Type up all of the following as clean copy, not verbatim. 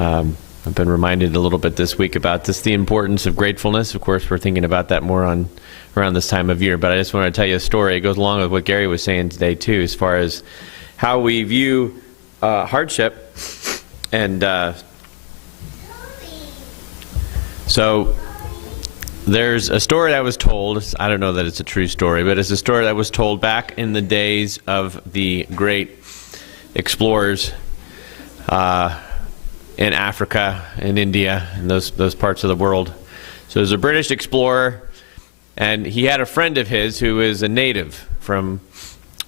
I've been reminded a little bit this week about the importance of gratefulness. Of course, we're thinking about that more around this time of year. But I just want to tell you a story. It goes along with what Gary was saying today, too, as far as how we view hardship. And so there's a story that was told. I don't know that it's a true story, but it's a story that was told back in the days of the great explorers in Africa, in India, and those parts of the world. So there's a British explorer, and he had a friend of his who is a native from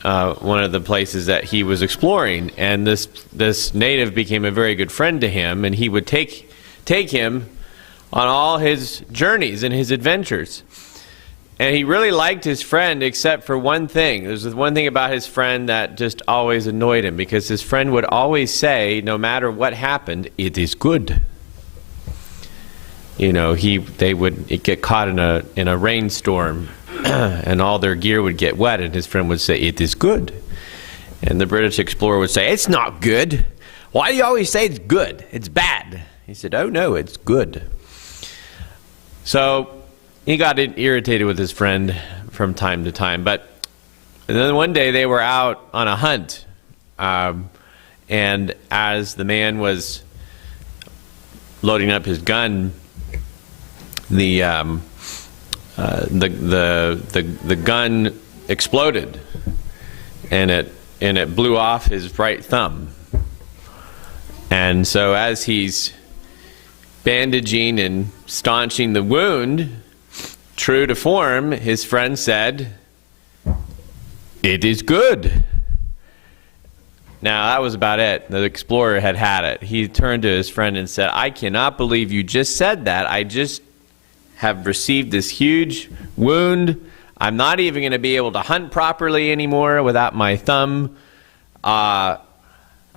one of the places that he was exploring. And this native became a very good friend to him, and he would take him on all his journeys and his adventures. And he really liked his friend, except for one thing. There's one thing about his friend that just always annoyed him, because his friend would always say, no matter what happened, it is good. You know, they would get caught in a rainstorm, and all their gear would get wet, and his friend would say, it is good. And the British explorer would say, it's not good. Why do you always say it's good? It's bad. He said, oh no, it's good. So he got irritated with his friend from time to time. But then one day they were out on a hunt, and as the man was loading up his gun, the gun exploded, and it blew off his right thumb. And so as he's bandaging and staunching the wound, true to form, his friend said, it is good. Now, that was about it. The explorer had it. He turned to his friend and said, I cannot believe you just said that. I just have received this huge wound. I'm not even going to be able to hunt properly anymore without my thumb. I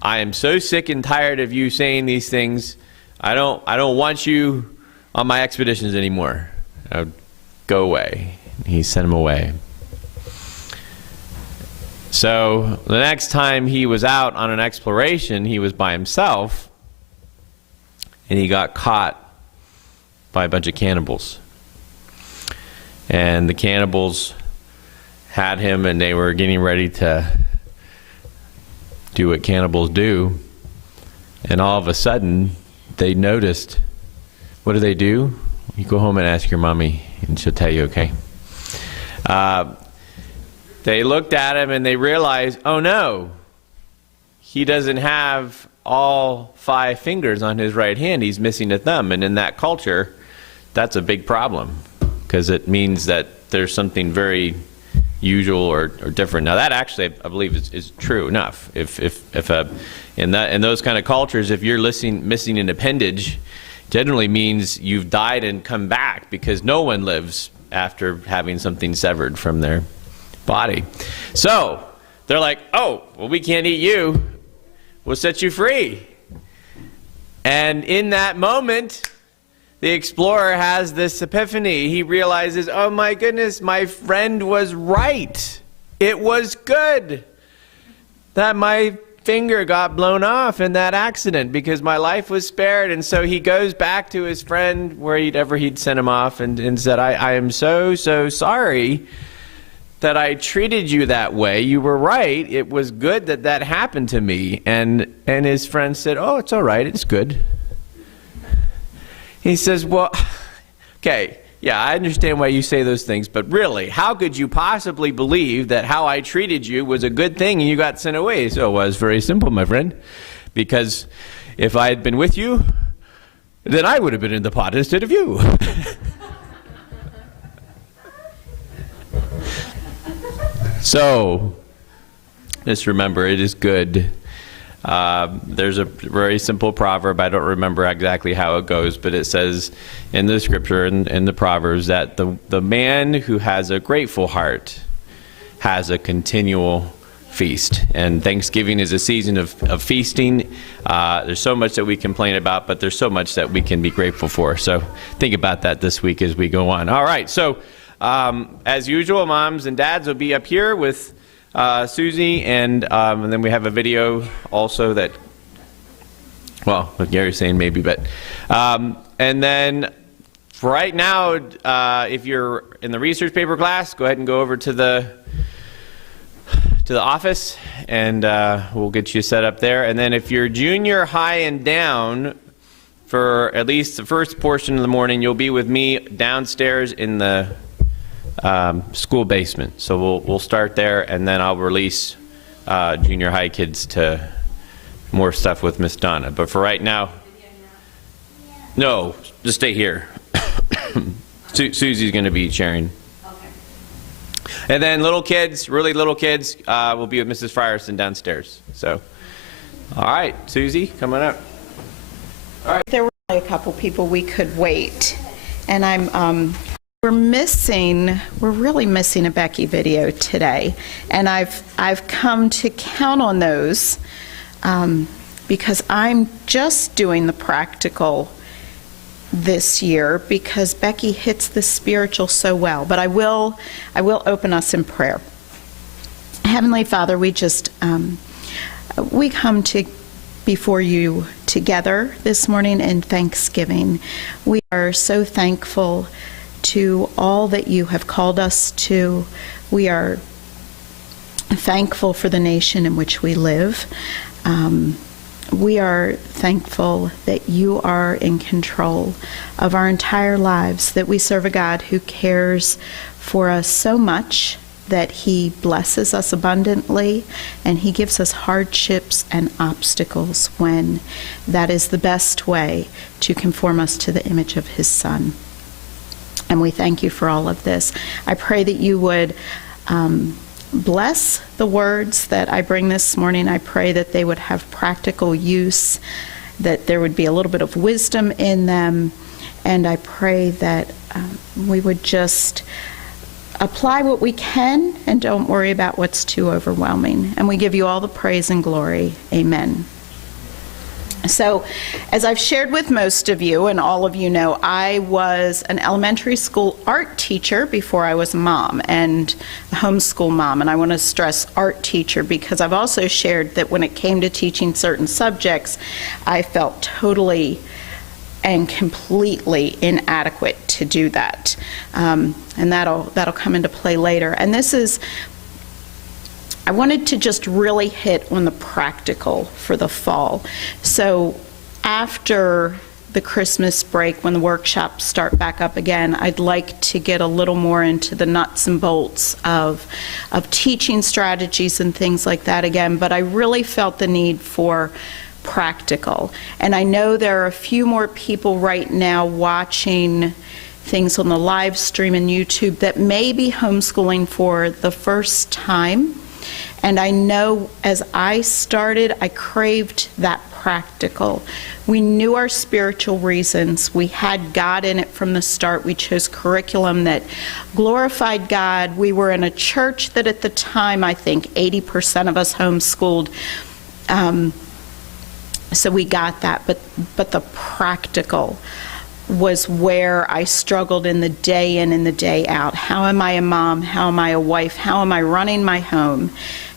am so sick and tired of you saying these things. I don't want you on my expeditions anymore. Go away. He sent him away. So the next time he was out on an exploration, he was by himself, and he got caught by a bunch of cannibals. And the cannibals had him, and they were getting ready to do what cannibals do. And all of a sudden, they noticed. What do? You go home and ask your mommy, and she'll tell you, okay? They looked at him, and they realized, oh no, he doesn't have all 5 fingers on his right hand. He's missing a thumb. And in that culture, that's a big problem, because it means that there's something very usual or different. Now that actually, I believe, is true enough. If in those kind of cultures, if you're missing an appendage, generally means you've died and come back, because no one lives after having something severed from their body. So they're like, oh, well, we can't eat you. We'll set you free. And in that moment, the explorer has this epiphany. He realizes, oh my goodness, my friend was right. It was good that my finger got blown off in that accident, because my life was spared. And so he goes back to his friend wherever he'd sent him off and said, I am so sorry that I treated you that way. You were right. It was good that happened to me. And his friend said, oh, it's all right. It's good. He says, well, okay, yeah, I understand why you say those things, but really, how could you possibly believe that how I treated you was a good thing and you got sent away? So it was very simple, my friend, because if I had been with you, then I would have been in the pot instead of you. So, just remember, it is good. There's a very simple proverb. I don't remember exactly how it goes, but it says in the scripture, in the Proverbs, that the man who has a grateful heart has a continual feast. And Thanksgiving is a season of feasting. There's so much that we complain about, but there's so much that we can be grateful for. So think about that this week as we go on. All right, so as usual, moms and dads will be up here with Susie, and then we have a video also that Well, what Gary's saying maybe, but and then for right now, if you're in the research paper class, go ahead and go over to the office, and we'll get you set up there. And then if you're junior high and down, for at least the first portion of the morning, you'll be with me downstairs in the school basement. So we'll start there, and then I'll release junior high kids to more stuff with Miss Donna. But for right now, no, just stay here. Susie's going to be sharing. Okay. And then little kids, really little kids, will be with Mrs. Frierson downstairs. So, all right, Susie, come on up. All right. There were a couple people we could wait, and we're really missing a Becky video today, and I've come to count on those because I'm just doing the practical this year because Becky hits the spiritual so well. But I will open us in prayer. Heavenly Father, we come before you together this morning in thanksgiving. We are so thankful to all that you have called us to. We are thankful for the nation in which we live. We are thankful that you are in control of our entire lives, that we serve a God who cares for us so much that he blesses us abundantly, and he gives us hardships and obstacles when that is the best way to conform us to the image of his Son. And we thank you for all of this. I pray that you would bless the words that I bring this morning. I pray that they would have practical use, that there would be a little bit of wisdom in them, and I pray that we would just apply what we can and don't worry about what's too overwhelming. And we give you all the praise and glory. Amen. So, as I've shared with most of you, and all of you know, I was an elementary school art teacher before I was a mom, and a homeschool mom. And I want to stress art teacher because I've also shared that when it came to teaching certain subjects, I felt totally and completely inadequate to do that. And that'll come into play later. And I wanted to just really hit on the practical for the fall. So after the Christmas break, when the workshops start back up again, I'd like to get a little more into the nuts and bolts of teaching strategies and things like that again. But I really felt the need for practical. And I know there are a few more people right now watching things on the live stream and YouTube that may be homeschooling for the first time. And I know as I started, I craved that practical. We knew our spiritual reasons. We had God in it from the start. We chose curriculum that glorified God. We were in a church that at the time, I think 80% of us homeschooled. So we got that. But the practical was where I struggled in the day in and the day out. How am I a mom? How am I a wife? How am I running my home?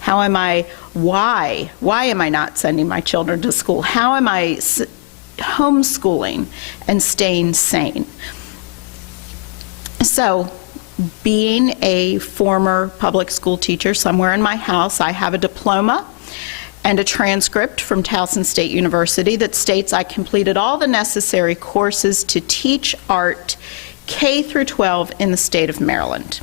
Why am I not sending my children to school? How am I homeschooling and staying sane? So, being a former public school teacher, somewhere in my house, I have a diploma and a transcript from Towson State University that states I completed all the necessary courses to teach art K through 12 in the state of Maryland.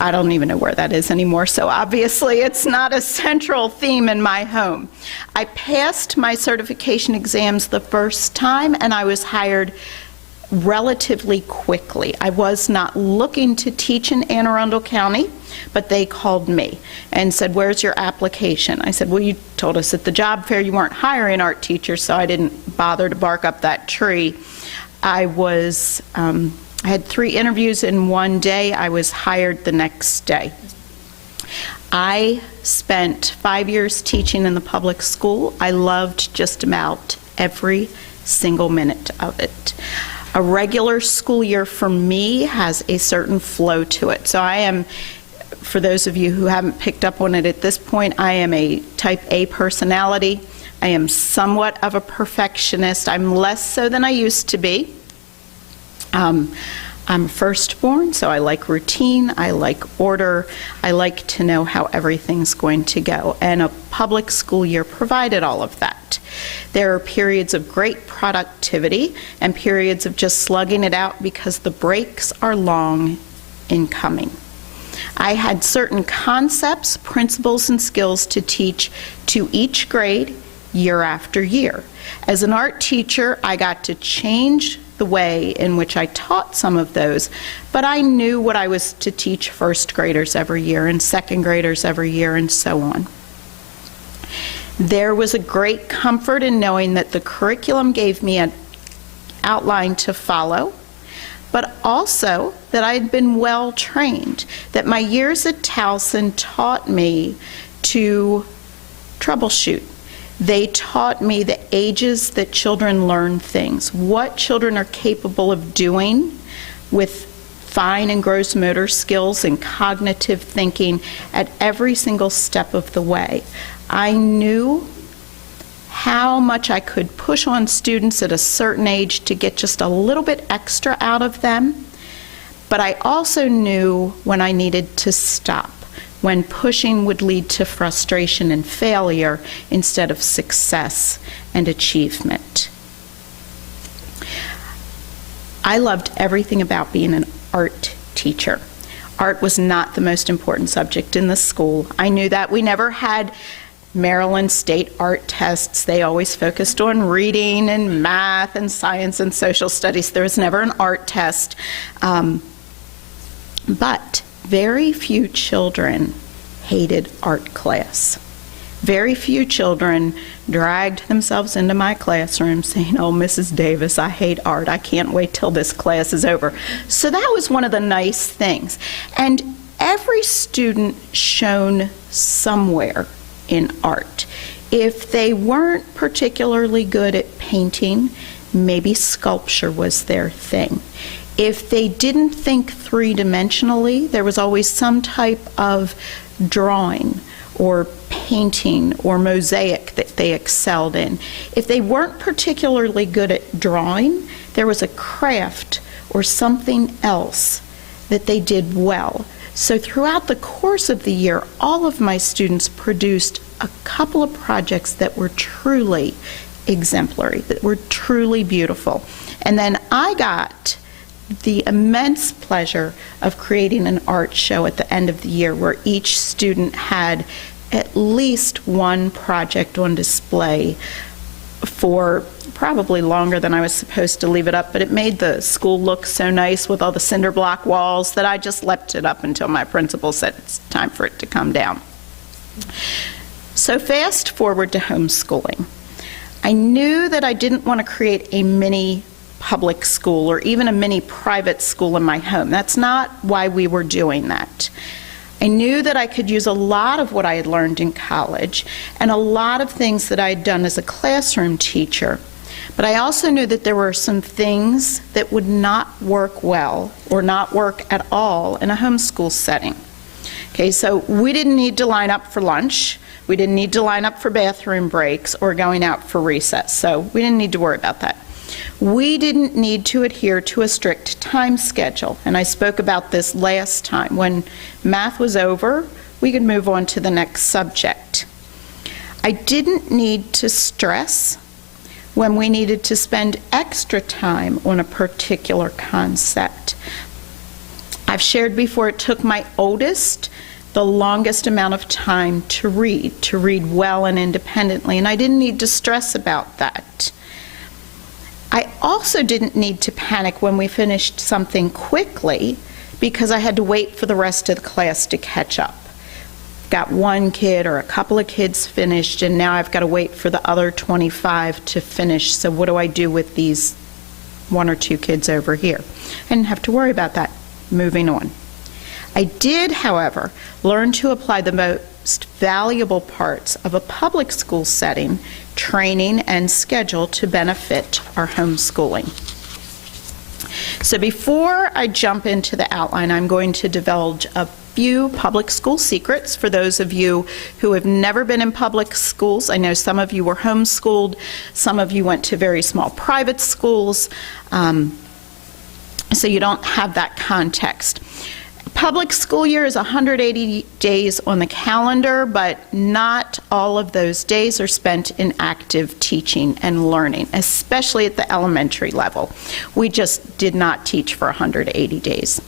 I don't even know where that is anymore, so obviously it's not a central theme in my home. I passed my certification exams the first time, and I was hired relatively quickly. I was not looking to teach in Anne Arundel County, but they called me and said, "Where's your application?" I said, "Well, you told us at the job fair you weren't hiring art teachers," so I didn't bother to bark up that tree. I had 3 interviews in one day. I was hired the next day. I spent 5 years teaching in the public school. I loved just about every single minute of it. A regular school year for me has a certain flow to it. So I am, for those of you who haven't picked up on it at this point, I am a type A personality. I am somewhat of a perfectionist. I'm less so than I used to be. I'm firstborn, so I like routine, I like order, I like to know how everything's going to go. And a public school year provided all of that. There are periods of great productivity and periods of just slugging it out because the breaks are long in coming. I had certain concepts, principles, and skills to teach to each grade year after year. As an art teacher, I got to change the way in which I taught some of those, but I knew what I was to teach first graders every year and second graders every year and so on. There was a great comfort in knowing that the curriculum gave me an outline to follow, but also that I had been well trained, that my years at Towson taught me to troubleshoot. They taught me the ages that children learn things, what children are capable of doing with fine and gross motor skills and cognitive thinking at every single step of the way. I knew how much I could push on students at a certain age to get just a little bit extra out of them, but I also knew when I needed to stop, when pushing would lead to frustration and failure instead of success and achievement. I loved everything about being an art teacher. Art was not the most important subject in the school. I knew that. We never had Maryland state art tests. They always focused on reading and math and science and social studies. There was never an art test. But very few children hated art class. Very few children dragged themselves into my classroom saying, "Oh, Mrs. Davis, I hate art. I can't wait till this class is over." So that was one of the nice things. And every student shone somewhere in art. If they weren't particularly good at painting, maybe sculpture was their thing. If they didn't think three-dimensionally, there was always some type of drawing or painting or mosaic that they excelled in. If they weren't particularly good at drawing, there was a craft or something else that they did well. So throughout the course of the year, all of my students produced a couple of projects that were truly exemplary, that were truly beautiful. And then I got the immense pleasure of creating an art show at the end of the year where each student had at least one project on display for probably longer than I was supposed to leave it up, but it made the school look so nice with all the cinder block walls that I just left it up until my principal said it's time for it to come down. So fast forward to homeschooling. I knew that I didn't want to create a mini public school or even a mini private school in my home. That's not why we were doing that. I knew that I could use a lot of what I had learned in college and a lot of things that I had done as a classroom teacher, but I also knew that there were some things that would not work well or not work at all in a homeschool setting. Okay, so we didn't need to line up for lunch. We didn't need to line up for bathroom breaks or going out for recess, so we didn't need to worry about that. We didn't need to adhere to a strict time schedule, and I spoke about this last time. When math was over, we could move on to the next subject. I didn't need to stress when we needed to spend extra time on a particular concept. I've shared before it took my oldest the longest amount of time to read well and independently, and I didn't need to stress about that. I also didn't need to panic when we finished something quickly because I had to wait for the rest of the class to catch up. Got one kid or a couple of kids finished, and now I've got to wait for the other 25 to finish, so what do I do with these one or two kids over here? I didn't have to worry about that. Moving on. I did, however, learn to apply the most valuable parts of a public school setting, training, and schedule to benefit our homeschooling. So before I jump into the outline, I'm going to divulge a few public school secrets for those of you who have never been in public schools. I know some of you were homeschooled, some of you went to very small private schools, so you don't have that context. Public school year is 180 days on the calendar, but not all of those days are spent in active teaching and learning, especially at the elementary level. We just did not teach for 180 days.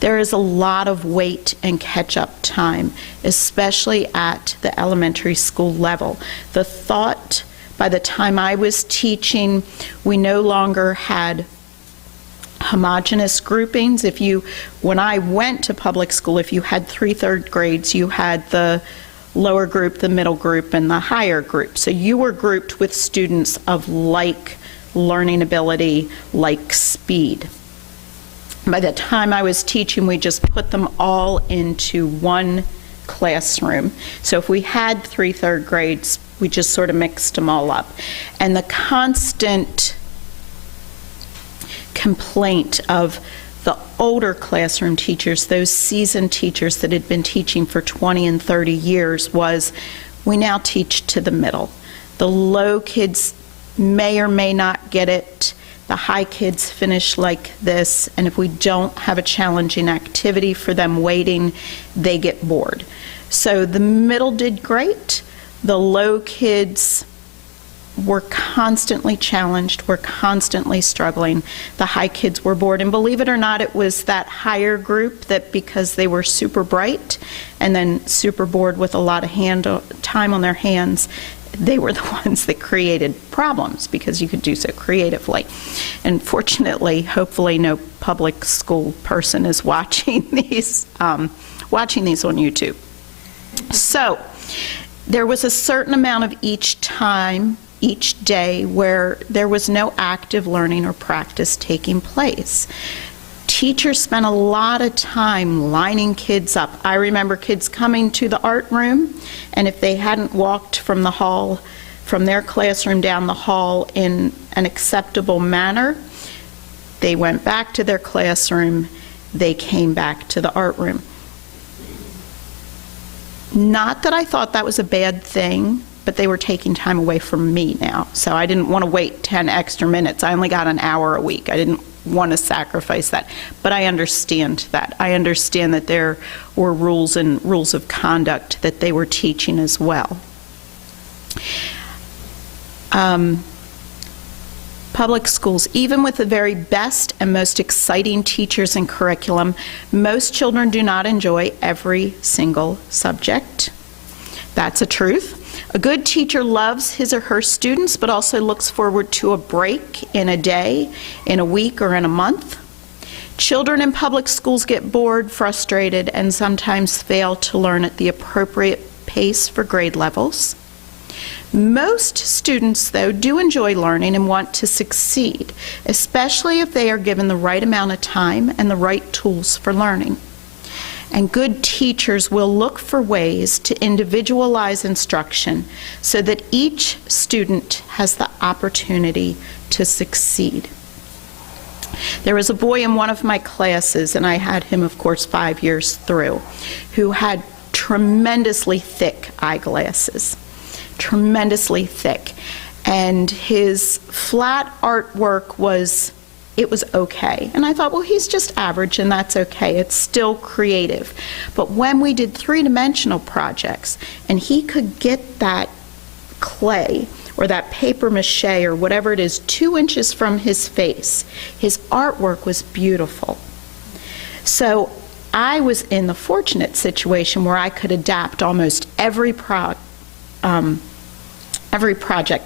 There is a lot of wait and catch-up time, especially at the elementary school level. The thought, by the time I was teaching, we no longer had homogeneous groupings. When I went to public school, if you had 3 third grades, you had the lower group, the middle group, and the higher group. So you were grouped with students of like learning ability, like speed. By the time I was teaching, we just put them all into one classroom. So if we had 3 third grades, we just sort of mixed them all up. And the constant complaint of the older classroom teachers, those seasoned teachers that had been teaching for 20 and 30 years, was we now teach to the middle. The low kids may or may not get it. The high kids finish like this, and if we don't have a challenging activity for them waiting, they get bored. So the middle did great. The low kids were constantly challenged, were constantly struggling. The high kids were bored, and believe it or not, it was that higher group that, because they were super bright and then super bored with a lot of time on their hands, they were the ones that created problems because you could do so creatively. And fortunately, hopefully no public school person is watching these on YouTube. So there was a certain amount of each day where there was no active learning or practice taking place. Teachers spent a lot of time lining kids up. I remember kids coming to the art room, and if they hadn't walked from their classroom down the hall in an acceptable manner, they went back to their classroom, they came back to the art room. Not that I thought that was a bad thing, but they were taking time away from me now. So I didn't want to wait 10 extra minutes. I only got an hour a week. I didn't want to sacrifice that. But I understand that. I understand that there were rules and rules of conduct that they were teaching as well. Public schools, even with the very best and most exciting teachers and curriculum, most children do not enjoy every single subject. That's a truth. A good teacher loves his or her students, but also looks forward to a break in a day, in a week, or in a month. Children in public schools get bored, frustrated, and sometimes fail to learn at the appropriate pace for grade levels. Most students, though, do enjoy learning and want to succeed, especially if they are given the right amount of time and the right tools for learning. And good teachers will look for ways to individualize instruction so that each student has the opportunity to succeed. There was a boy in one of my classes, and I had him, of course, 5 years through, who had tremendously thick eyeglasses, tremendously thick. And his flat artwork was okay. And I thought, well, he's just average, and that's okay. It's still creative. But when we did 3-dimensional projects, and he could get that clay or that paper mache or whatever it is 2 inches from his face, his artwork was beautiful. So I was in the fortunate situation where I could adapt almost every project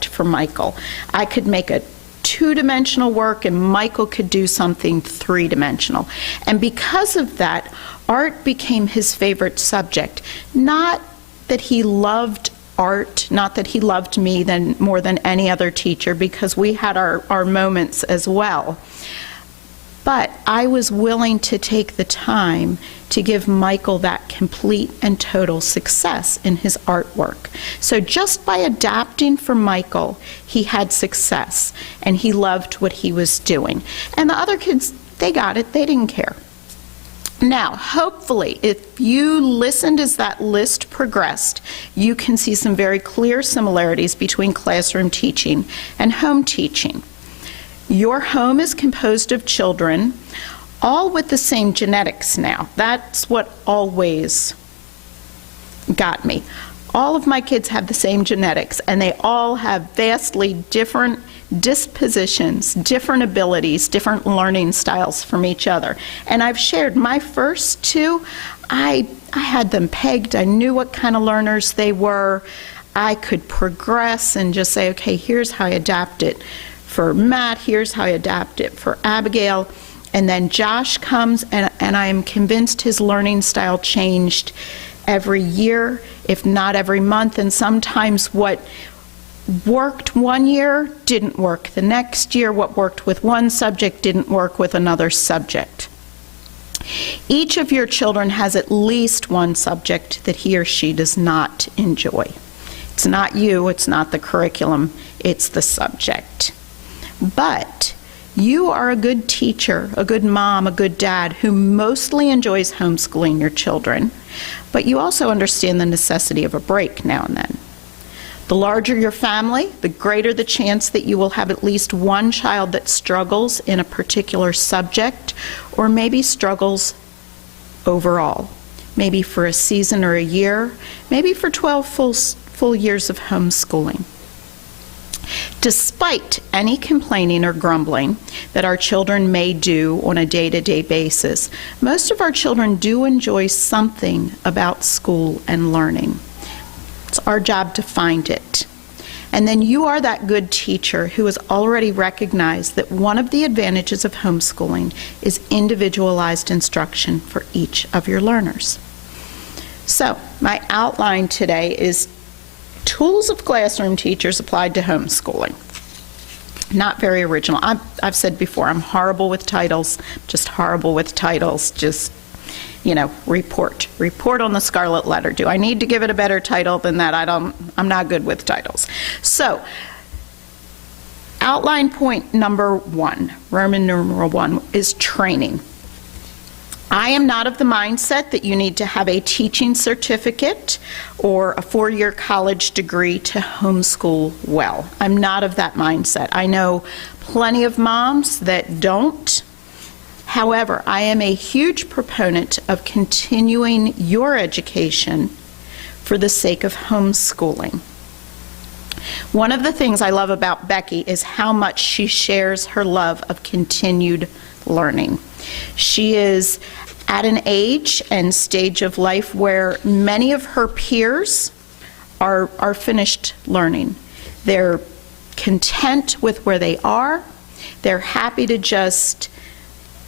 for Michael. I could make a 2-dimensional work, and Michael could do something 3-dimensional. And because of that, art became his favorite subject. Not that he loved art, not that he loved me more than any other teacher, because we had our moments as well. But I was willing to take the time to give Michael that complete and total success in his artwork. So just by adapting for Michael, he had success, and he loved what he was doing. And the other kids, they got it, they didn't care. Now, hopefully, if you listened as that list progressed, you can see some very clear similarities between classroom teaching and home teaching. Your home is composed of children, all with the same genetics now. That's what always got me. All of my kids have the same genetics, and they all have vastly different dispositions, different abilities, different learning styles from each other. And I've shared my first two, I had them pegged. I knew what kind of learners they were. I could progress and just say, okay, here's how I adapt it for Matt, here's how I adapt it for Abigail. And then Josh comes, and I am convinced his learning style changed every year, if not every month, and sometimes what worked one year didn't work the next year. What worked with one subject didn't work with another subject. Each of your children has at least one subject that he or she does not enjoy. It's not you, it's not the curriculum, it's the subject. But you are a good teacher, a good mom, a good dad who mostly enjoys homeschooling your children, but you also understand the necessity of a break now and then. The larger your family, the greater the chance that you will have at least one child that struggles in a particular subject, or maybe struggles overall, maybe for a season or a year, maybe for 12 full years of homeschooling. Despite any complaining or grumbling that our children may do on a day-to-day basis, most of our children do enjoy something about school and learning. It's our job to find it. And then you are that good teacher who has already recognized that one of the advantages of homeschooling is individualized instruction for each of your learners. So, my outline today is tools of classroom teachers applied to homeschooling. Not very original. I've said before, I'm horrible with titles, just horrible with titles, just, report on the scarlet letter. Do I need to give it a better title than that? I'm not good with titles. So, outline point number 1, Roman numeral 1, is training. I am not of the mindset that you need to have a teaching certificate or a 4-year college degree to homeschool well. I'm not of that mindset. I know plenty of moms that don't. However, I am a huge proponent of continuing your education for the sake of homeschooling. One of the things I love about Becky is how much she shares her love of continued learning. She is at an age and stage of life where many of her peers are finished learning. They're content with where they are. They're happy to just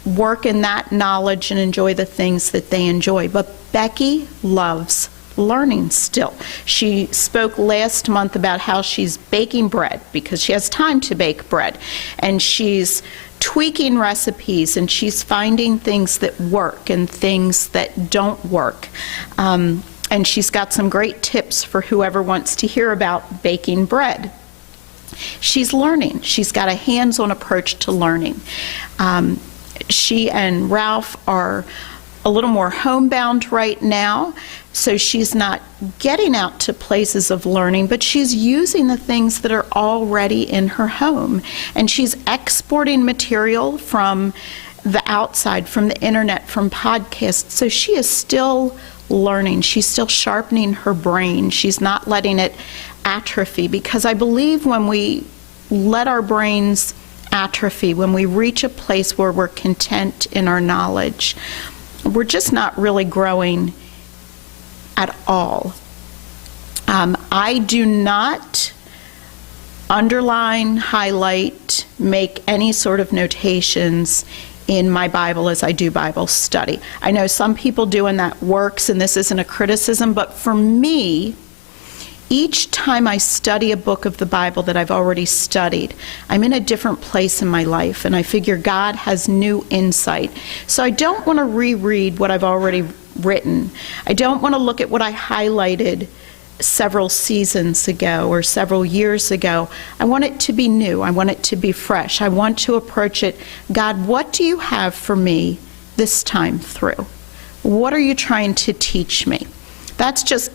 work in that knowledge and enjoy the things that they enjoy. But Becky loves learning still. She spoke last month about how she's baking bread because she has time to bake bread, and she's tweaking recipes, and she's finding things that work and things that don't work. And she's got some great tips for whoever wants to hear about baking bread. She's learning. She's got a hands-on approach to learning. She and Ralph are a little more homebound right now, so she's not getting out to places of learning, but she's using the things that are already in her home. And she's exporting material from the outside, from the internet, from podcasts. So she is still learning. She's still sharpening her brain. She's not letting it atrophy, because I believe when we let our brains atrophy, when we reach a place where we're content in our knowledge, we're just not really growing at all. I do not underline, highlight, make any sort of notations in my Bible as I do Bible study. I know some people do, and that works, and this isn't a criticism, but for me, each time I study a book of the Bible that I've already studied, I'm in a different place in my life, and I figure God has new insight. So I don't want to reread what I've already written. I don't want to look at what I highlighted several seasons ago or several years ago. I want it to be new. I want it to be fresh. I want to approach it, God, what do you have for me this time through? What are you trying to teach me? That's just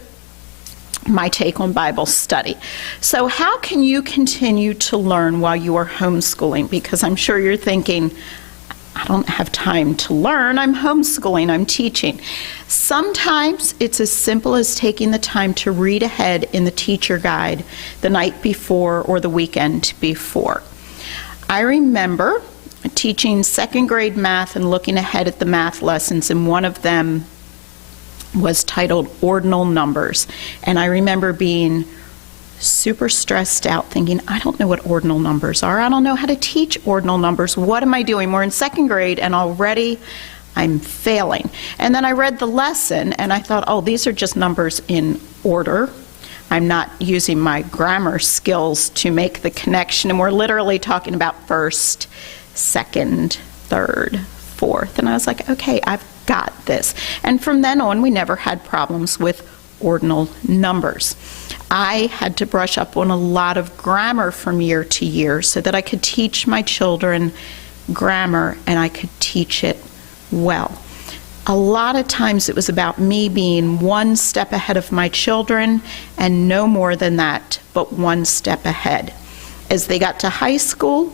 my take on Bible study. So how can you continue to learn while you are homeschooling? Because I'm sure you're thinking, I don't have time to learn. I'm homeschooling. I'm teaching. Sometimes it's as simple as taking the time to read ahead in the teacher guide the night before or the weekend before. I remember teaching second grade math and looking ahead at the math lessons, and one of them was titled Ordinal Numbers. And I remember being super stressed out thinking, I don't know what ordinal numbers are. I don't know how to teach ordinal numbers. What am I doing? We're in second grade and already I'm failing. And then I read the lesson and I thought, oh, these are just numbers in order. I'm not using my grammar skills to make the connection. And we're literally talking about first, second, third, fourth. And I was like, okay, I've got this. And from then on, we never had problems with ordinal numbers. I had to brush up on a lot of grammar from year to year so that I could teach my children grammar and I could teach it well. A lot of times it was about me being one step ahead of my children and no more than that, but one step ahead. As they got to high school,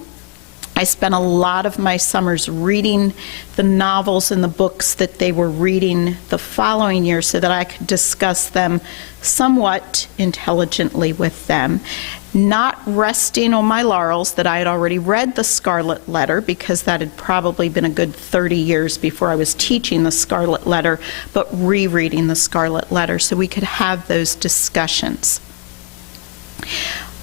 I spent a lot of my summers reading the novels and the books that they were reading the following year so that I could discuss them somewhat intelligently with them, not resting on my laurels that I had already read the Scarlet Letter, because that had probably been a good 30 years before I was teaching the Scarlet Letter, but rereading the Scarlet Letter so we could have those discussions.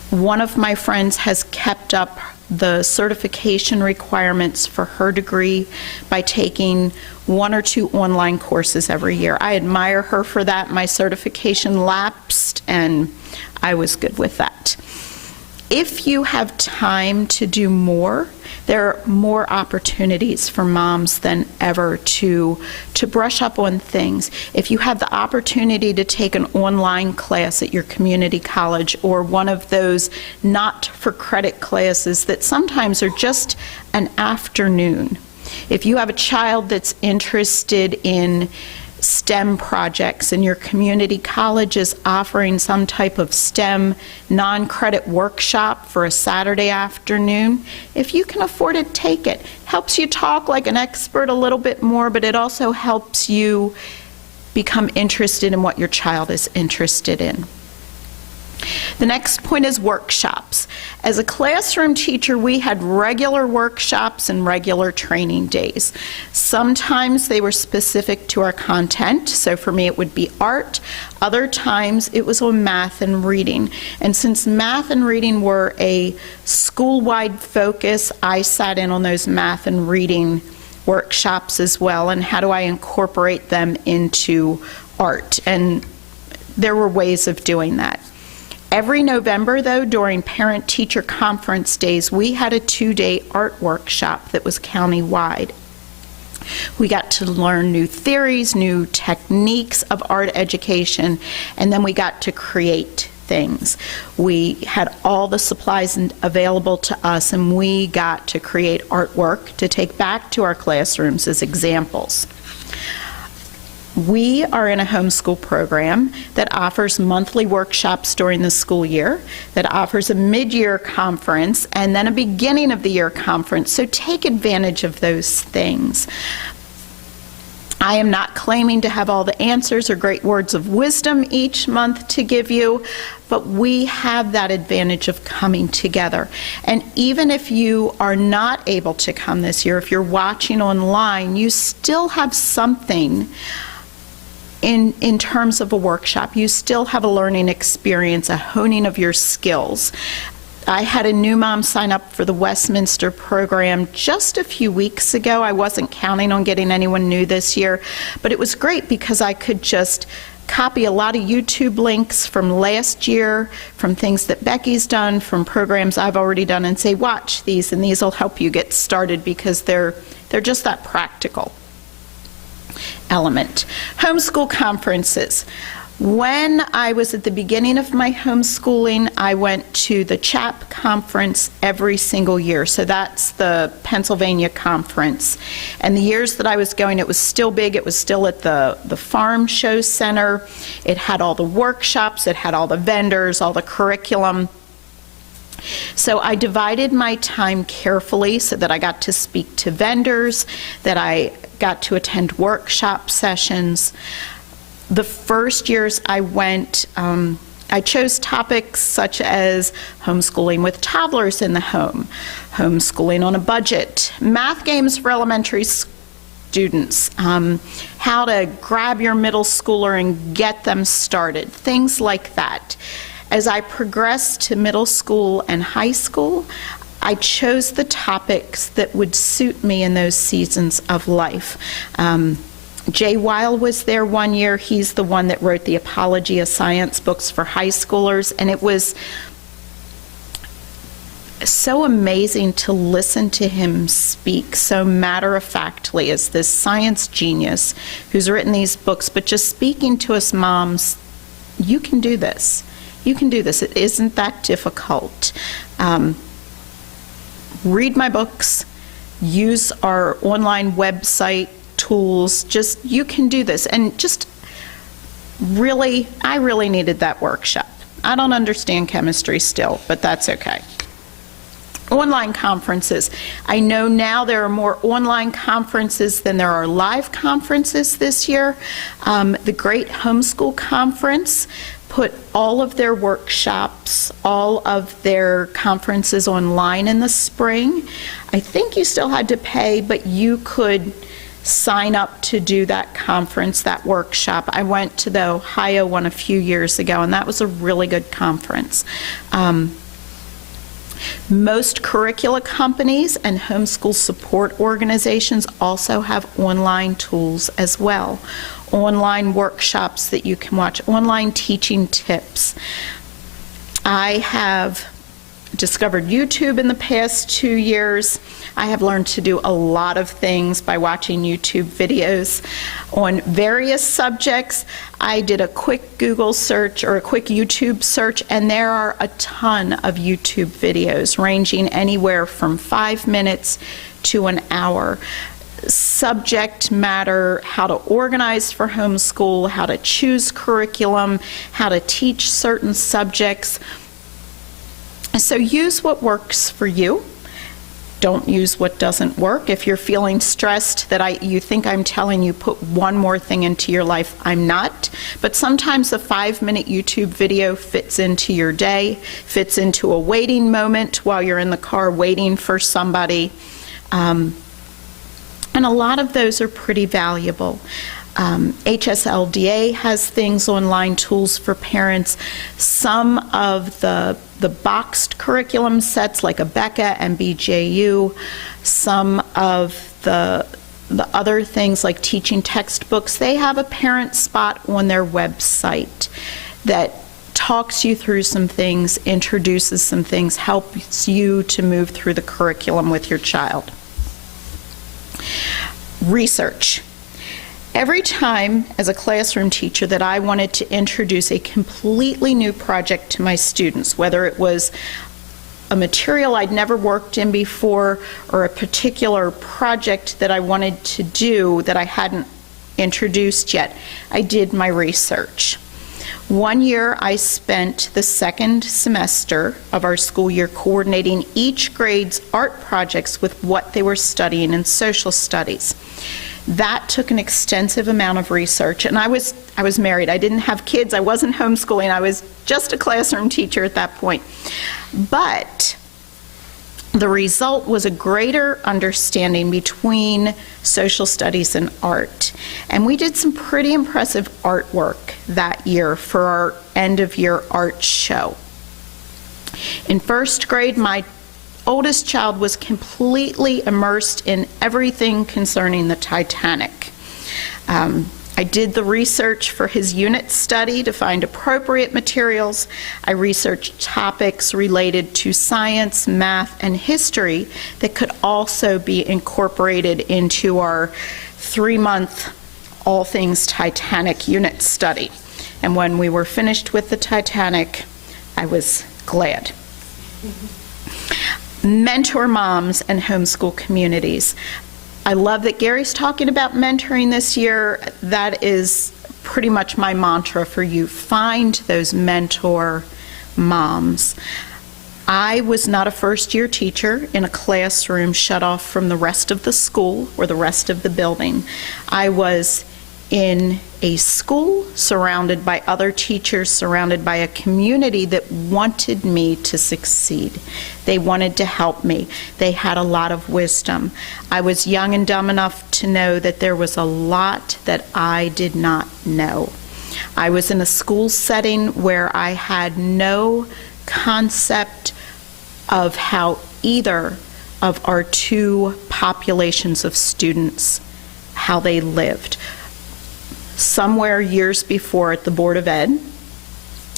One of my friends has kept up the certification requirements for her degree by taking 1 or 2 online courses every year. I admire her for that. My certification lapsed and I was good with that. If you have time to do more, there are more opportunities for moms than ever to brush up on things. If you have the opportunity to take an online class at your community college or one of those not-for-credit classes that sometimes are just an afternoon. If you have a child that's interested in STEM projects and your community college is offering some type of STEM non-credit workshop for a Saturday afternoon, if you can afford it, take it. Helps you talk like an expert a little bit more, but it also helps you become interested in what your child is interested in. The next point is workshops. As a classroom teacher, we had regular workshops and regular training days. Sometimes they were specific to our content, so for me it would be art. Other times it was on math and reading. And since math and reading were a school-wide focus, I sat in on those math and reading workshops as well, and how do I incorporate them into art? And there were ways of doing that. Every November, though, during parent-teacher conference days, we had a 2-day art workshop that was county-wide. We got to learn new theories, new techniques of art education, and then we got to create things. We had all the supplies available to us, and we got to create artwork to take back to our classrooms as examples. We are in a homeschool program that offers monthly workshops during the school year, that offers a mid-year conference, and then a beginning of the year conference. So take advantage of those things. I am not claiming to have all the answers or great words of wisdom each month to give you, but we have that advantage of coming together. And even if you are not able to come this year, if you're watching online, you still have something in terms of a workshop. You still have a learning experience, a honing of your skills. I had a new mom sign up for the Westminster program just a few weeks ago. I wasn't counting on getting anyone new this year, but it was great because I could just copy a lot of YouTube links from last year, from things that Becky's done, from programs I've already done, and say, watch these, and these will help you get started because they're just that practical element. Homeschool conferences. When I was at the beginning of my homeschooling, I went to the CHAP conference every single year. So that's the Pennsylvania conference. And the years that I was going, it was still big. It was still at the Farm Show Center. It had all the workshops. It had all the vendors, all the curriculum. So I divided my time carefully so that I got to speak to vendors, that I got to attend workshop sessions. The first years I went, I chose topics such as homeschooling with toddlers in the home, homeschooling on a budget, math games for elementary students, how to grab your middle schooler and get them started, things like that. As I progressed to middle school and high school, I chose the topics that would suit me in those seasons of life. Jay Weil was there one year. He's the one that wrote the Apology of Science books for high schoolers, and it was so amazing to listen to him speak so matter-of-factly as this science genius who's written these books, but just speaking to us moms, you can do this. You can do this. It isn't that difficult. Read my books, use our online website tools, just, you can do this. And just really, I really needed that workshop. I don't understand chemistry still, but that's okay. Online conferences. I know now there are more online conferences than there are live conferences this year. The Great Homeschool Conference put all of their workshops, all of their conferences online in the spring. I think you still had to pay, but you could sign up to do that conference, that workshop. I went to the Ohio one a few years ago, and that was a really good conference. Most curricula companies and homeschool support organizations also have online tools as well. Online workshops that you can watch, online teaching tips. I have discovered YouTube in the past 2 years. I have learned to do a lot of things by watching YouTube videos on various subjects. I did a quick Google search or a quick YouTube search, and there are a ton of YouTube videos ranging anywhere from 5 minutes to an hour. Subject matter, how to organize for homeschool, how to choose curriculum, how to teach certain subjects. So use what works for you. Don't use what doesn't work. If you're feeling stressed that you think I'm telling you put one more thing into your life, I'm not. But sometimes a 5-minute YouTube video fits into your day, fits into a waiting moment while you're in the car waiting for somebody. And a lot of those are pretty valuable. HSLDA has things, online tools for parents. Some of the boxed curriculum sets like Abeka and BJU, some of the other things like teaching textbooks, they have a parent spot on their website that talks you through some things, introduces some things, helps you to move through the curriculum with your child. Research. Every time as a classroom teacher that I wanted to introduce a completely new project to my students, whether it was a material I'd never worked in before or a particular project that I wanted to do that I hadn't introduced yet, I did my research. One year I spent the second semester of our school year coordinating each grade's art projects with what they were studying in social studies. That took an extensive amount of research, and I was married. I didn't have kids. I wasn't homeschooling. I was just a classroom teacher at that point. But the result was a greater understanding between social studies and art. And we did some pretty impressive artwork that year for our end-of-year art show. In first grade, my oldest child was completely immersed in everything concerning the Titanic. I did the research for his unit study to find appropriate materials. I researched topics related to science, math, and history that could also be incorporated into our 3-month All Things Titanic unit study. And when we were finished with the Titanic, I was glad. Mentor moms and homeschool communities. I love that Gary's talking about mentoring this year. That is pretty much my mantra for you. Find those mentor moms. I was not a first-year teacher in a classroom shut off from the rest of the school or the rest of the building. I was in a school surrounded by other teachers, surrounded by a community that wanted me to succeed. They wanted to help me. They had a lot of wisdom. I was young and dumb enough to know that there was a lot that I did not know. I was in a school setting where I had no concept of how either of our two populations of students, how they lived. Somewhere years before at the Board of Ed,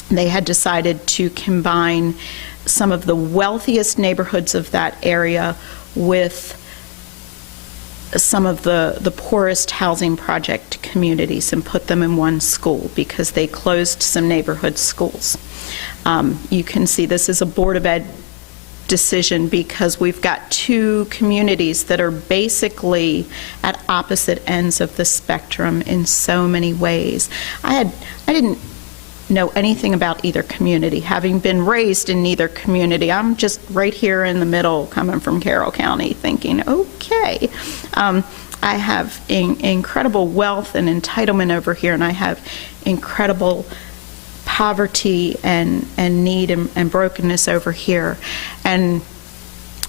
they had decided to combine some of the wealthiest neighborhoods of that area with some of the poorest housing project communities and put them in one school because they closed some neighborhood schools. You can see this is a Board of Ed decision because we've got two communities that are basically at opposite ends of the spectrum in so many ways. I didn't know anything about either community. Having been raised in neither community, I'm just right here in the middle coming from Carroll County thinking, okay, I have incredible wealth and entitlement over here, and I have incredible poverty and need and brokenness over here. And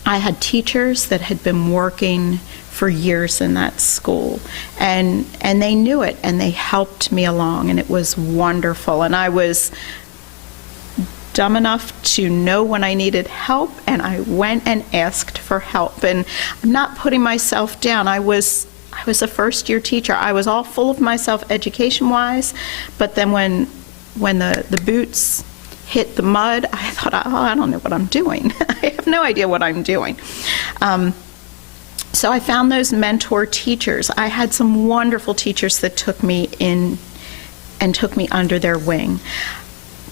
I had teachers that had been working for years in that school, and they knew it, and they helped me along, and it was wonderful. And I was dumb enough to know when I needed help, and I went and asked for help. And I'm not putting myself down. I was a first-year teacher. I was all full of myself education-wise, but then when the boots hit the mud, I thought, oh, I don't know what I'm doing. I have no idea what I'm doing. So I found those mentor teachers. I had some wonderful teachers that took me in and took me under their wing.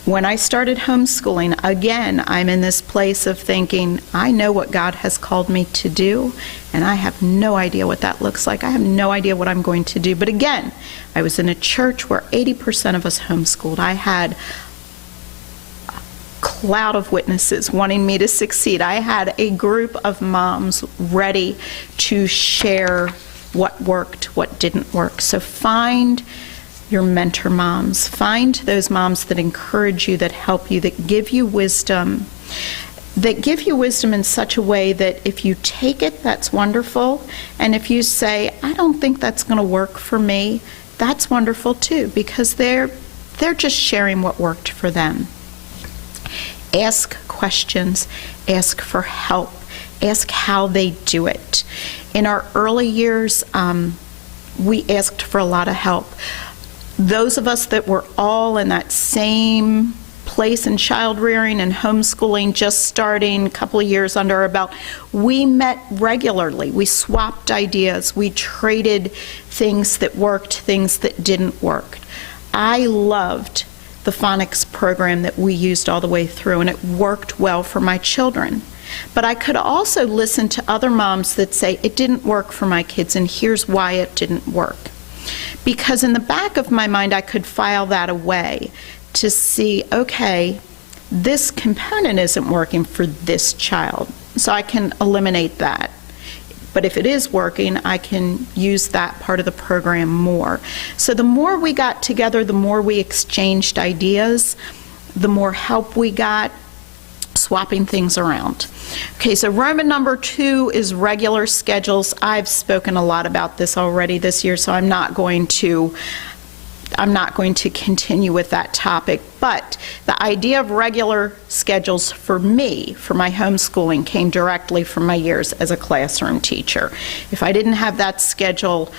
When I started homeschooling, again, I'm in this place of thinking, I know what God has called me to do, and I have no idea what that looks like. I have no idea what I'm going to do. But again, I was in a church where 80% of us homeschooled. I had a cloud of witnesses wanting me to succeed. I had a group of moms ready to share what worked, what didn't work. So find your mentor moms. Find those moms that encourage you, that help you, that give you wisdom. That give you wisdom in such a way that if you take it, that's wonderful. And if you say, I don't think that's going to work for me, that's wonderful too, because they're just sharing what worked for them. Ask questions, ask for help, ask how they do it. In our early years, we asked for a lot of help. Those of us that were all in that same place in child rearing and homeschooling, just starting a couple of years under our belt, we met regularly. We swapped ideas. We traded things that worked, things that didn't work. I loved the phonics program that we used all the way through, and it worked well for my children. But I could also listen to other moms that say, it didn't work for my kids, and here's why it didn't work. Because in the back of my mind, I could file that away to see, okay, this component isn't working for this child, so I can eliminate that. But if it is working, I can use that part of the program more. So the more we got together, the more we exchanged ideas, the more help we got, swapping things around. Okay, so Roman number 2 is regular schedules. I've spoken a lot about this already this year, so I'm not going to continue with that topic. But the idea of regular schedules for me, for my homeschooling, came directly from my years as a classroom teacher. If I didn't have that schedule,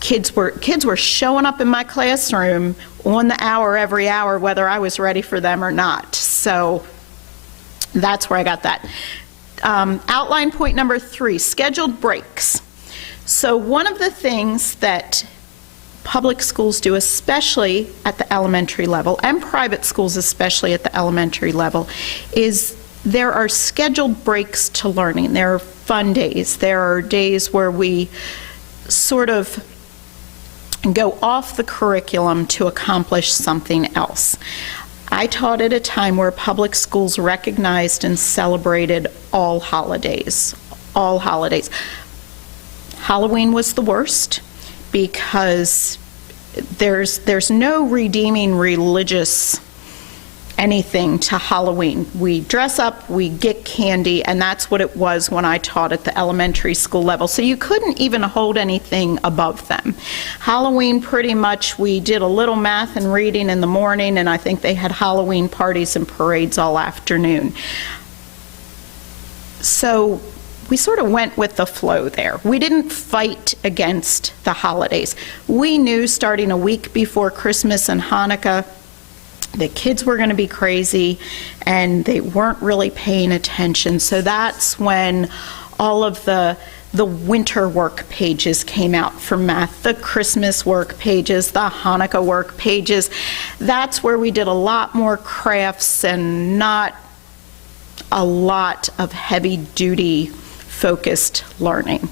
kids were showing up in my classroom on the hour every hour, whether I was ready for them or not. So that's where I got that. Outline point number 3, scheduled breaks. So one of the things that public schools do, especially at the elementary level, and private schools especially at the elementary level, is there are scheduled breaks to learning. There are fun days. There are days where we sort of go off the curriculum to accomplish something else. I taught at a time where public schools recognized and celebrated all holidays. All holidays. Halloween was the worst because there's no redeeming religious anything to Halloween. We dress up, we get candy, and that's what it was when I taught at the elementary school level. So you couldn't even hold anything above them. Halloween, pretty much, we did a little math and reading in the morning, and I think they had Halloween parties and parades all afternoon. So we sort of went with the flow there. We didn't fight against the holidays. We knew starting a week before Christmas and Hanukkah, the kids were going to be crazy and they weren't really paying attention. So that's when all of the winter work pages came out for math, the Christmas work pages, the Hanukkah work pages. That's where we did a lot more crafts and not a lot of heavy-duty focused learning.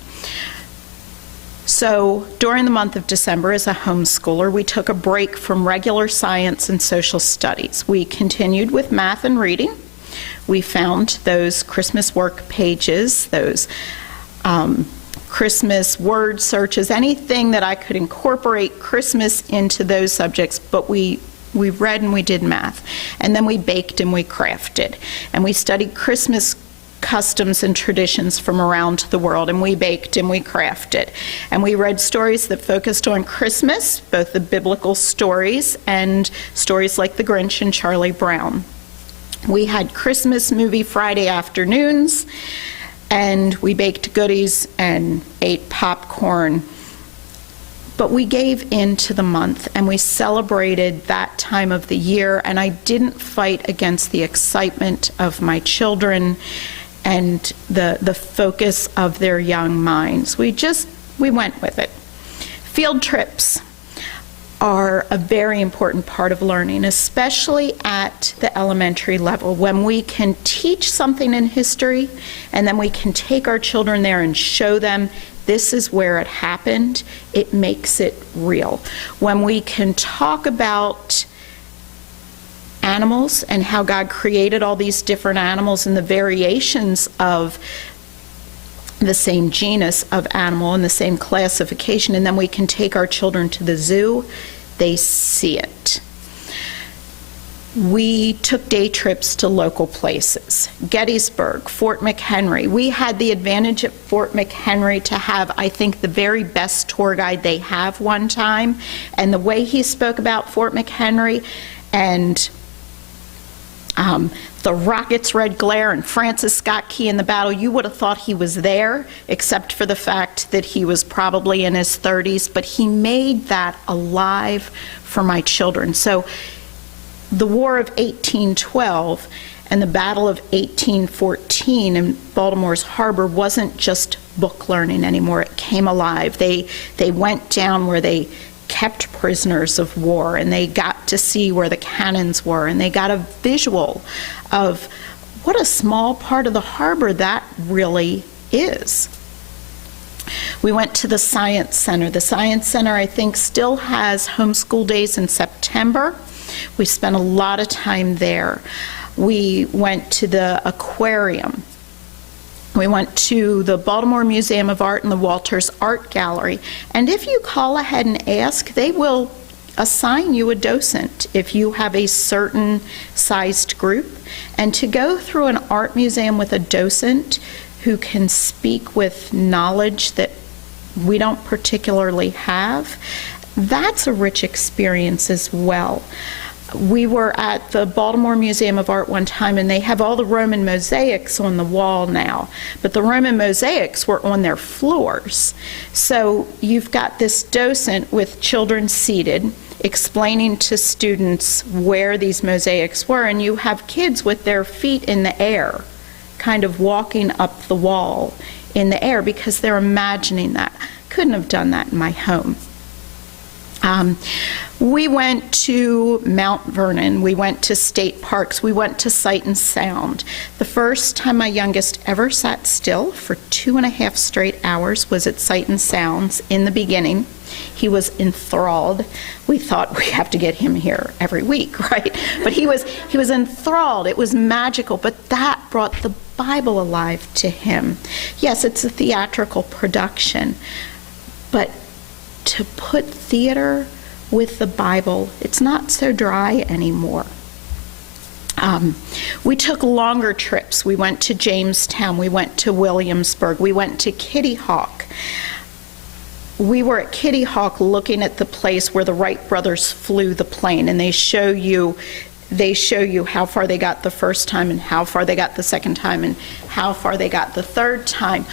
So during the month of December, as a homeschooler, we took a break from regular science and social studies. We continued with math and reading. We found those Christmas work pages, those Christmas word searches, anything that I could incorporate Christmas into those subjects, but we read and we did math. And then we baked and we crafted. And we studied Christmas customs and traditions from around the world, and we baked and we crafted. And we read stories that focused on Christmas, both the biblical stories and stories like The Grinch and Charlie Brown. We had Christmas movie Friday afternoons, and we baked goodies and ate popcorn. But we gave into the month, and we celebrated that time of the year, and I didn't fight against the excitement of my children and the focus of their young minds. We went with it. Field trips are a very important part of learning, especially at the elementary level, when we can teach something in history and then we can take our children there and show them this is where it happened. It makes it real. When we can talk about animals and how God created all these different animals and the variations of the same genus of animal and the same classification, and then we can take our children to the zoo, they see it. We took day trips to local places. Gettysburg, Fort McHenry. We had the advantage at Fort McHenry to have, I think, the very best tour guide they have one time. And the way he spoke about Fort McHenry and the rocket's red glare and Francis Scott Key in the battle, you would have thought he was there, except for the fact that he was probably in his 30s, but he made that alive for my children. So the War of 1812 and the Battle of 1814 in Baltimore's harbor wasn't just book learning anymore. It came alive. They went down where they kept prisoners of war, and they got to see where the cannons were, and they got a visual of what a small part of the harbor that really is. We went to the Science Center. The Science Center, I think, still has homeschool days in September. We spent a lot of time there. We went to the aquarium. We went to the Baltimore Museum of Art and the Walters Art Gallery. And if you call ahead and ask, they will assign you a docent if you have a certain sized group. And to go through an art museum with a docent who can speak with knowledge that we don't particularly have, that's a rich experience as well. We were at the Baltimore Museum of Art one time, and they have all the Roman mosaics on the wall now, but the Roman mosaics were on their floors. So you've got this docent with children seated explaining to students where these mosaics were, and you have kids with their feet in the air, kind of walking up the wall in the air because they're imagining that. Couldn't have done that in my home. We went to Mount Vernon. We went to state parks. We went to Sight and Sound. The first time my youngest ever sat still for 2.5 straight hours was at Sight and Sounds in the beginning. He was enthralled. We thought we have to get him here every week, right? But he was enthralled. It was magical, but that brought the Bible alive to him. Yes, it's a theatrical production, but to put theater with the Bible, it's not so dry anymore. We took longer trips. We went to Jamestown. We went to Williamsburg. We went to Kitty Hawk. We were at Kitty Hawk looking at the place where the Wright brothers flew the plane, and they show you how far they got the first time and how far they got the second time and how far they got the third time.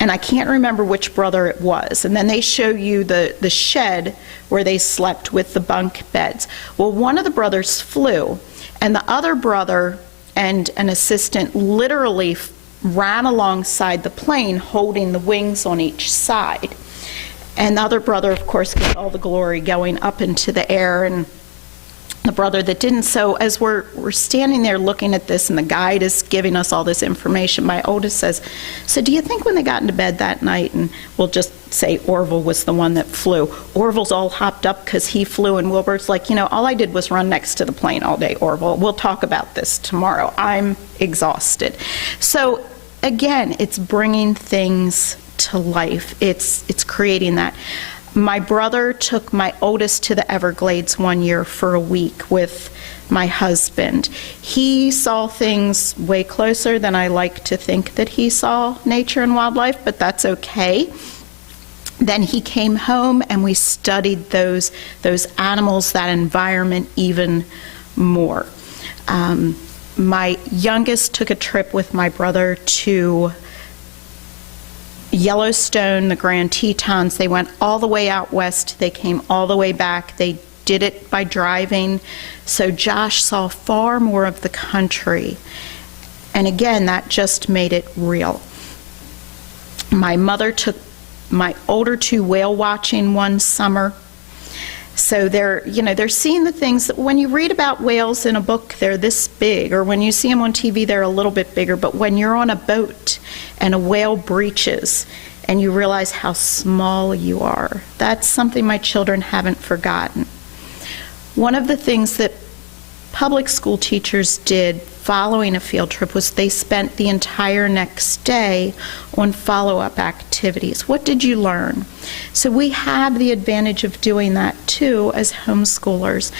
And I can't remember which brother it was. And then they show you the shed where they slept with the bunk beds. Well, one of the brothers flew, and the other brother and an assistant literally ran alongside the plane holding the wings on each side. And the other brother, of course, gets all the glory going up into the air, and the brother that didn't. So as we're standing there looking at this, and the guide is giving us all this information, my oldest says, so do you think when they got into bed that night, and we'll just say Orville was the one that flew, Orville's all hopped up because he flew, and Wilbur's like, all I did was run next to the plane all day, Orville. We'll talk about this tomorrow. I'm exhausted. So again, it's bringing things to life. It's creating that. My brother took my oldest to the Everglades one year for a week with my husband. He saw things way closer than I like to think that he saw nature and wildlife, but that's okay. Then he came home and we studied those animals, that environment even more. My youngest took a trip with my brother to Yellowstone, the Grand Tetons. They went all the way out west. They came all the way back. They did it by driving. So Josh saw far more of the country. And again, that just made it real. My mother took my older two whale watching one summer. So they're seeing the things that when you read about whales in a book, they're this big, or when you see them on TV, they're a little bit bigger. But when you're on a boat and a whale breaches and you realize how small you are, that's something my children haven't forgotten. One of the things that public school teachers did following a field trip was they spent the entire next day on follow-up activities. What did you learn? So we have the advantage of doing that too as homeschoolers.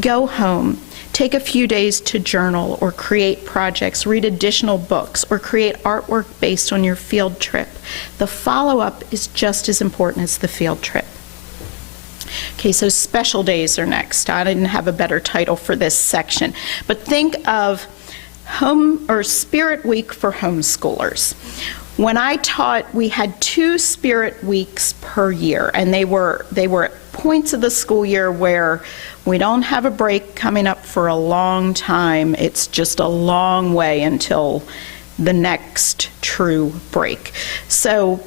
Go home, take a few days to journal or create projects, read additional books, or create artwork based on your field trip. The follow-up is just as important as the field trip. Okay, so special days are next. I didn't have a better title for this section, but think of Home or Spirit Week for homeschoolers. When I taught, we had 2 Spirit Weeks per year, and they were at points of the school year where we don't have a break coming up for a long time. It's just a long way until the next true break. So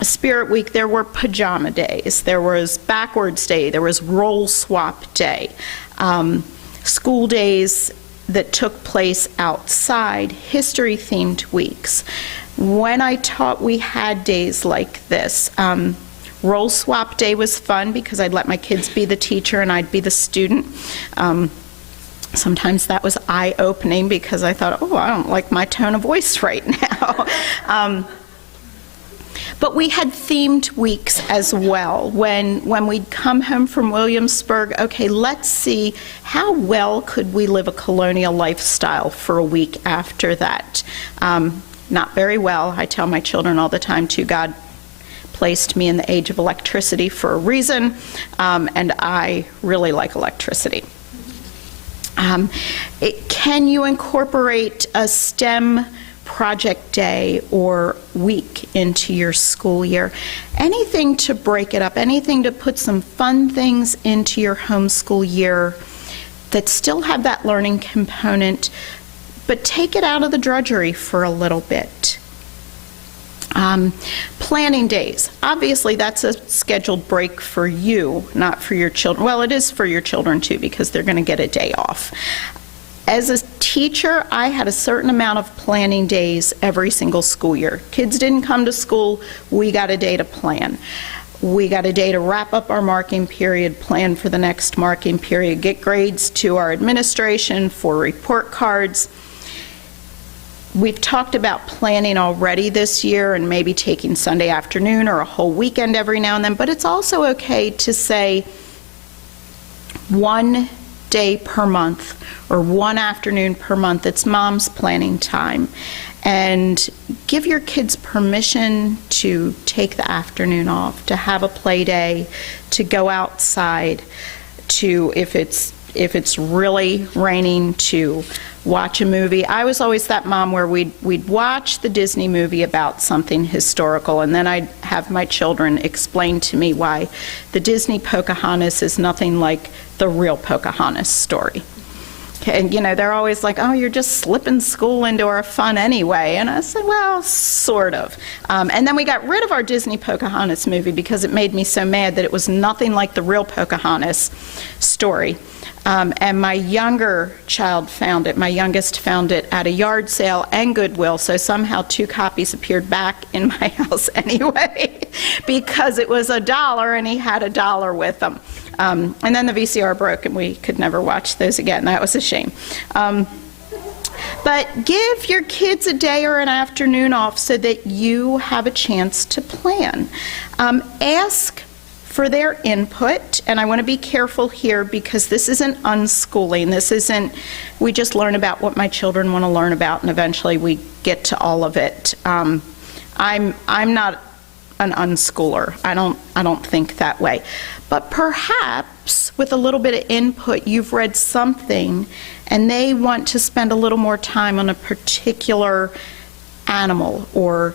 Spirit Week, there were pajama days, there was backwards day, there was roll swap day, school days that took place outside, history-themed weeks. When I taught, we had days like this. Roll swap day was fun because I'd let my kids be the teacher and I'd be the student. Sometimes that was eye-opening because I thought, oh, I don't like my tone of voice right now. But we had themed weeks as well. When we'd come home from Williamsburg, okay, let's see how well could we live a colonial lifestyle for a week after that. Not very well. I tell my children all the time, too, God placed me in the age of electricity for a reason, and I really like electricity. Can you incorporate a STEM project day or week into your school year? Anything to break it up, anything to put some fun things into your homeschool year that still have that learning component, but take it out of the drudgery for a little bit. Planning days. Obviously, that's a scheduled break for you, not for your children. Well, it is for your children too, because they're going to get a day off. As a teacher, I had a certain amount of planning days every single school year. Kids didn't come to school, we got a day to plan. We got a day to wrap up our marking period, plan for the next marking period, get grades to our administration for report cards. We've talked about planning already this year and maybe taking Sunday afternoon or a whole weekend every now and then, but it's also okay to say one day per month or one afternoon per month. It's mom's planning time. And give your kids permission to take the afternoon off, to have a play day, to go outside, to, if it's really raining, to watch a movie. I was always that mom where we'd watch the Disney movie about something historical, and then I'd have my children explain to me why the Disney Pocahontas is nothing like the real Pocahontas story. And, you know, they're always like, oh, you're just slipping school into our fun anyway. And I said, well, sort of. And then we got rid of our Disney Pocahontas movie because it made me so mad that it was nothing like the real Pocahontas story. And my younger child found it, my youngest found it at a yard sale and Goodwill, so somehow 2 copies appeared back in my house anyway, because it was $1 and he had $1 with him. And then the VCR broke and we could never watch those again. That was a shame. But give your kids a day or an afternoon off so that you have a chance to plan. Ask for their input, and I want to be careful here because this isn't unschooling. This isn't, we just learn about what my children want to learn about and eventually we get to all of it. I'm not an unschooler. I don't think that way. But perhaps with a little bit of input, you've read something and they want to spend a little more time on a particular animal or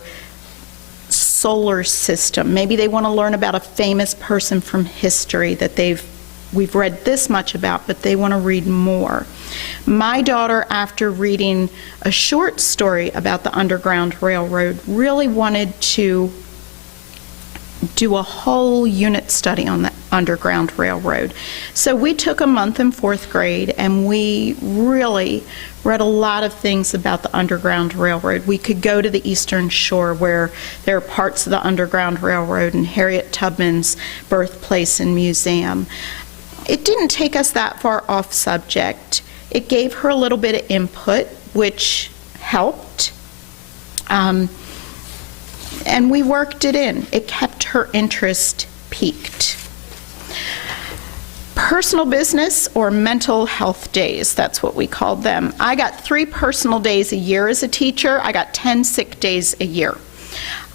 solar system. Maybe they want to learn about a famous person from history that we've read this much about, but they want to read more. My daughter, after reading a short story about the Underground Railroad, really wanted to do a whole unit study on the Underground Railroad. So we took a month in 4th grade and we really read a lot of things about the Underground Railroad. We could go to the Eastern Shore where there are parts of the Underground Railroad and Harriet Tubman's birthplace and museum. It didn't take us that far off subject. It gave her a little bit of input, which helped. And we worked it in. It kept her interest piqued. Personal business or mental health days, that's what we called them. I got 3 personal days a year as a teacher. I got 10 sick days a year.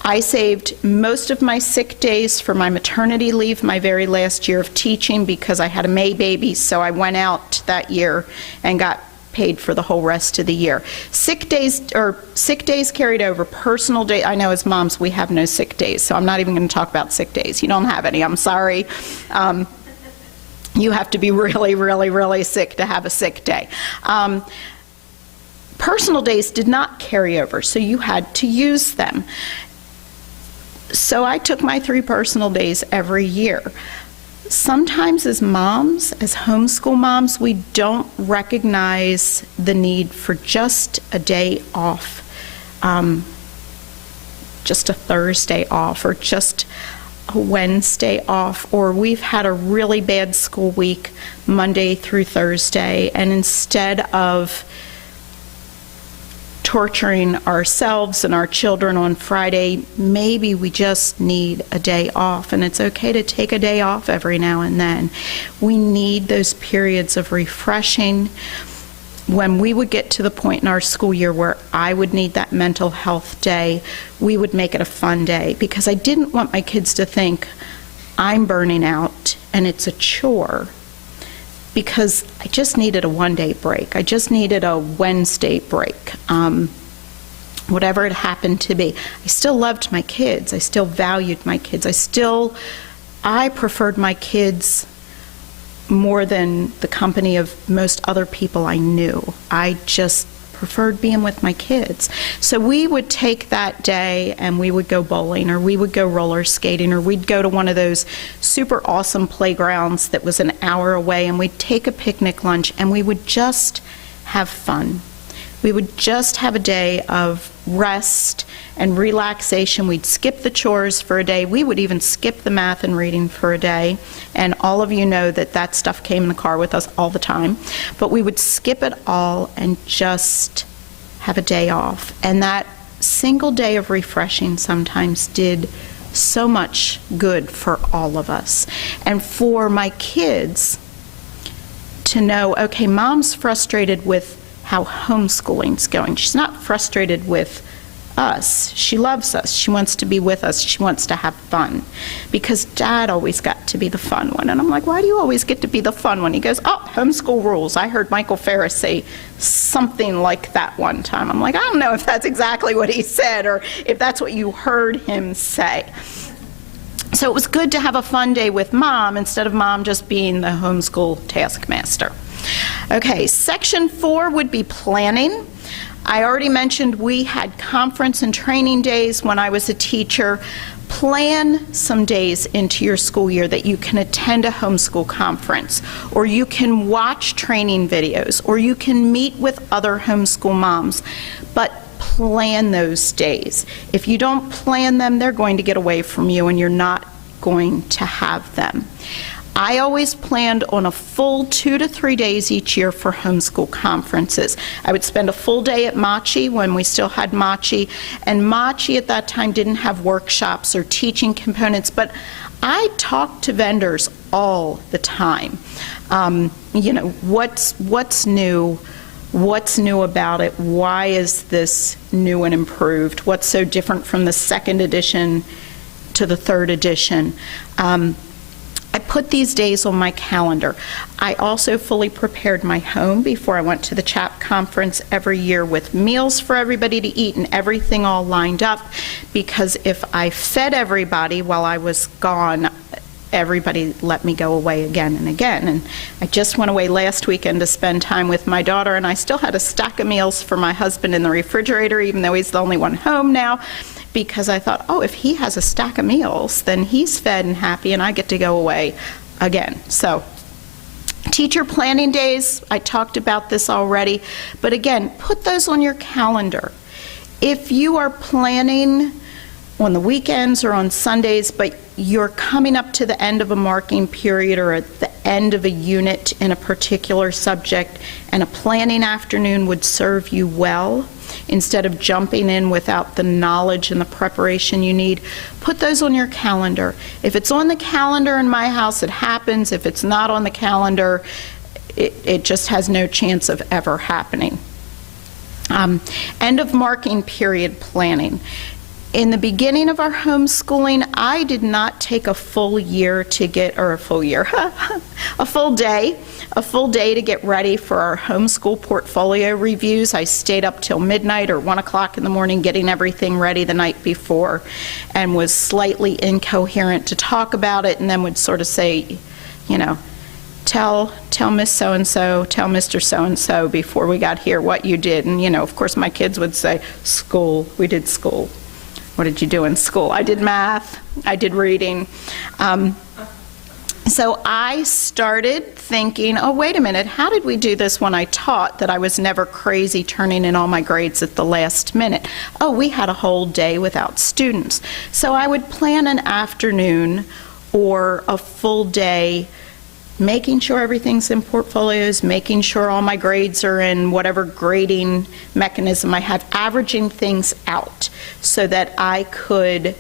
I saved most of my sick days for my maternity leave my very last year of teaching because I had a May baby, so I went out that year and got paid for the whole rest of the year. Sick days carried over. Personal day, I know as moms we have no sick days, so I'm not even going to talk about sick days. You don't have any, I'm sorry. You have to be really, really, really sick to have a sick day. Personal days did not carry over, so you had to use them. So I took my 3 personal days every year. Sometimes as moms, as homeschool moms, we don't recognize the need for just a day off, just a Thursday off, or just a Wednesday off, or we've had a really bad school week Monday through Thursday, and instead of torturing ourselves and our children on Friday, maybe we just need a day off, and it's okay to take a day off every now and then. We need those periods of refreshing. When we would get to the point in our school year where I would need that mental health day, we would make it a fun day, because I didn't want my kids to think I'm burning out and it's a chore, because I just needed a one-day break. I just needed a Wednesday break, whatever it happened to be. I still loved my kids. I still valued my kids. I preferred my kids more than the company of most other people I knew. I just preferred being with my kids. So we would take that day and we would go bowling, or we would go roller skating, or we'd go to one of those super awesome playgrounds that was an hour away, and we'd take a picnic lunch and we would just have fun. We would just have a day of rest and relaxation. We'd skip the chores for a day. We would even skip the math and reading for a day. And all of you know that that stuff came in the car with us all the time. But we would skip it all and just have a day off. And that single day of refreshing sometimes did so much good for all of us. And for my kids to know, okay, Mom's frustrated with how homeschooling's going. She's not frustrated with us. She loves us. She wants to be with us. She wants to have fun. Because Dad always got to be the fun one. And I'm like, why do you always get to be the fun one? He goes, oh, homeschool rules. I heard Michael Ferris say something like that one time. I'm like, I don't know if that's exactly what he said or if that's what you heard him say. So it was good to have a fun day with Mom instead of Mom just being the homeschool taskmaster. Okay, section 4 would be planning. I already mentioned we had conference and training days when I was a teacher. Plan some days into your school year that you can attend a homeschool conference, or you can watch training videos, or you can meet with other homeschool moms. But plan those days. If you don't plan them, they're going to get away from you and you're not going to have them. I always planned on a full 2 to 3 days each year for homeschool conferences. I would spend a full day at Machi when we still had Machi, and Machi at that time didn't have workshops or teaching components, but I talked to vendors all the time. You know, what's new? What's new about it? Why is this new and improved? What's so different from the second edition to the third edition? I put these days on my calendar. I also fully prepared my home before I went to the CHAP conference every year with meals for everybody to eat and everything all lined up, because if I fed everybody while I was gone, everybody let me go away again and again. And I just went away last weekend to spend time with my daughter, and I still had a stack of meals for my husband in the refrigerator, even though he's the only one home now, because I thought, oh, if he has a stack of meals, then he's fed and happy, and I get to go away again. So teacher planning days, I talked about this already, but again, put those on your calendar. If you are planning on the weekends or on Sundays, but you're coming up to the end of a marking period or at the end of a unit in a particular subject, and a planning afternoon would serve you well, instead of jumping in without the knowledge and the preparation you need, put those on your calendar. If it's on the calendar in my house, it happens. If it's not on the calendar, it just has no chance of ever happening. End of marking period planning. In the beginning of our homeschooling, I did not take a full year to get, or a full year, a full day to get ready for our homeschool portfolio reviews. I stayed up till midnight or 1 o'clock in the morning getting everything ready the night before, and was slightly incoherent to talk about it, and then would sort of say, you know, tell Miss So-and-so, tell Mr. So-and-so before we got here what you did. And, you know, of course my kids would say, school, we did school. What did you do in school? I did math, I did reading. So I started thinking, oh, wait a minute, how did we do this when I taught that I was never crazy turning in all my grades at the last minute? Oh, we had a whole day without students. So I would plan an afternoon or a full day, making sure everything's in portfolios, making sure all my grades are in whatever grading mechanism I have, averaging things out so that I could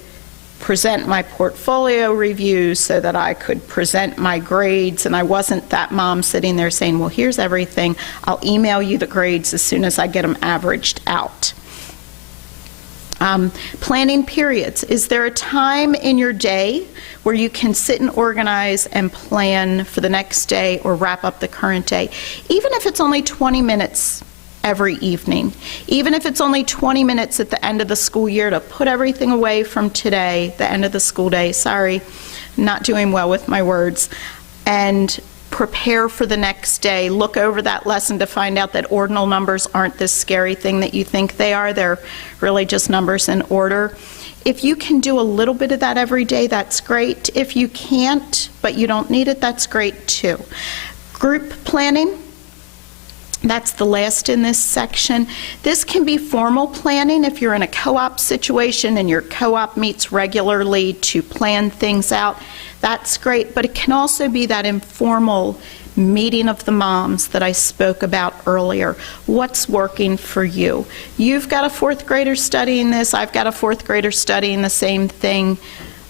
present my portfolio reviews, so that I could present my grades, and I wasn't that mom sitting there saying, well, here's everything, I'll email you the grades as soon as I get them averaged out. Planning periods. Is there a time in your day where you can sit and organize and plan for the next day or wrap up the current day? Even if it's only 20 minutes every evening, even if it's only 20 minutes at the end of the school year to put everything away from today, the end of the school day, sorry, not doing well with my words, and prepare for the next day, look over that lesson to find out that ordinal numbers aren't this scary thing that you think they are. They're really just numbers in order. If you can do a little bit of that every day, that's great. If you can't, but you don't need it, that's great too. Group planning, that's the last in this section. This can be formal planning if you're in a co-op situation and your co-op meets regularly to plan things out. That's great, but it can also be that informal meeting of the moms that I spoke about earlier. What's working for you? You've got a fourth grader studying this, I've got a fourth grader studying the same thing.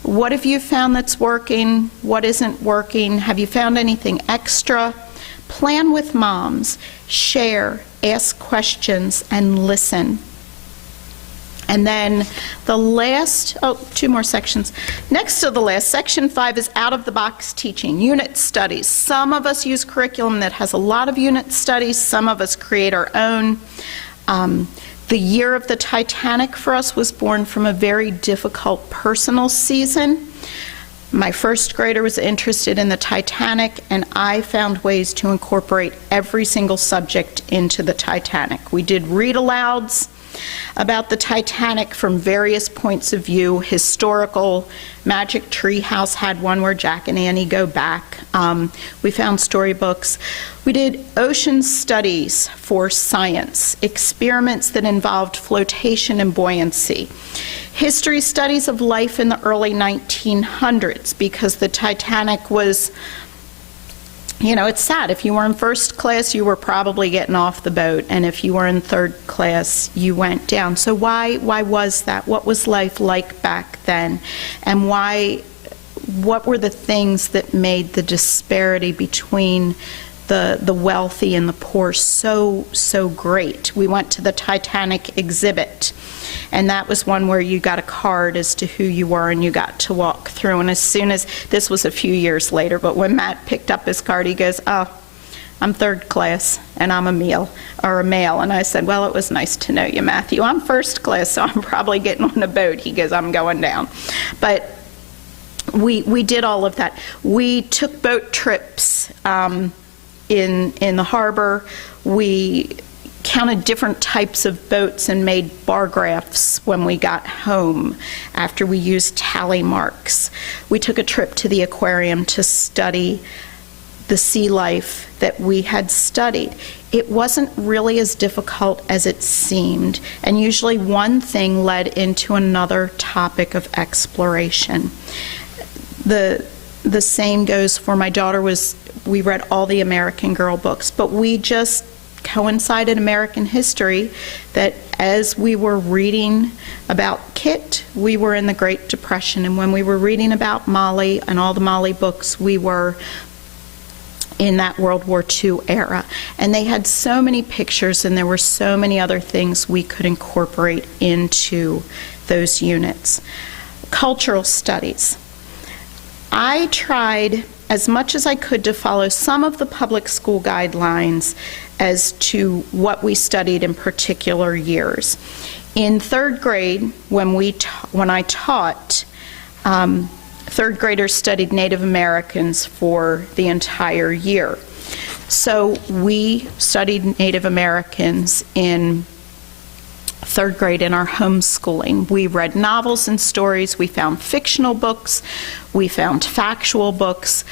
What have you found that's working? What isn't working? Have you found anything extra? Plan with moms, share, ask questions, and listen. And then the last, two more sections. Next to the last, section 5 is out-of-the-box teaching, unit studies. Some of us use curriculum that has a lot of unit studies. Some of us create our own. The year of the Titanic for us was born from a very difficult personal season. My first grader was interested in the Titanic, and I found ways to incorporate every single subject into the Titanic. We did read-alouds about the Titanic from various points of view. Historical, Magic Tree House had one where Jack and Annie go back. We found storybooks. We did ocean studies for science, experiments that involved flotation and buoyancy. History studies of life in the early 1900s, because the Titanic was, you know, it's sad. If you were in first class, you were probably getting off the boat, and if you were in third class, you went down. So why was that? What was life like back then? And what were the things that made the disparity between the wealthy and the poor so great? We went to the Titanic exhibit, and that was one where you got a card as to who you were and you got to walk through. And as soon as, this was a few years later, but when Matt picked up his card, he goes, "Oh, I'm third class and I'm a male." And I said, "Well, it was nice to know you, Matthew. I'm first class, so I'm probably getting on a boat." He goes, "I'm going down." But we did all of that. We took boat trips in the harbor. We counted different types of boats and made bar graphs when we got home after we used tally marks. We took a trip to the aquarium to study the sea life that we had studied. It wasn't really as difficult as it seemed, and usually one thing led into another topic of exploration. The same goes for my daughter. We read all the American Girl books, but we just coincided American history that as we were reading about Kit, we were in the Great Depression, and when we were reading about Molly and all the Molly books, we were in that World War II era. And they had so many pictures, and there were so many other things we could incorporate into those units. Cultural studies. I tried as much as I could to follow some of the public school guidelines as to what we studied in particular years. In third grade, when I taught, third graders studied Native Americans for the entire year. So we studied Native Americans in third grade in our homeschooling. We read novels and stories. We found fictional books. We found factual books.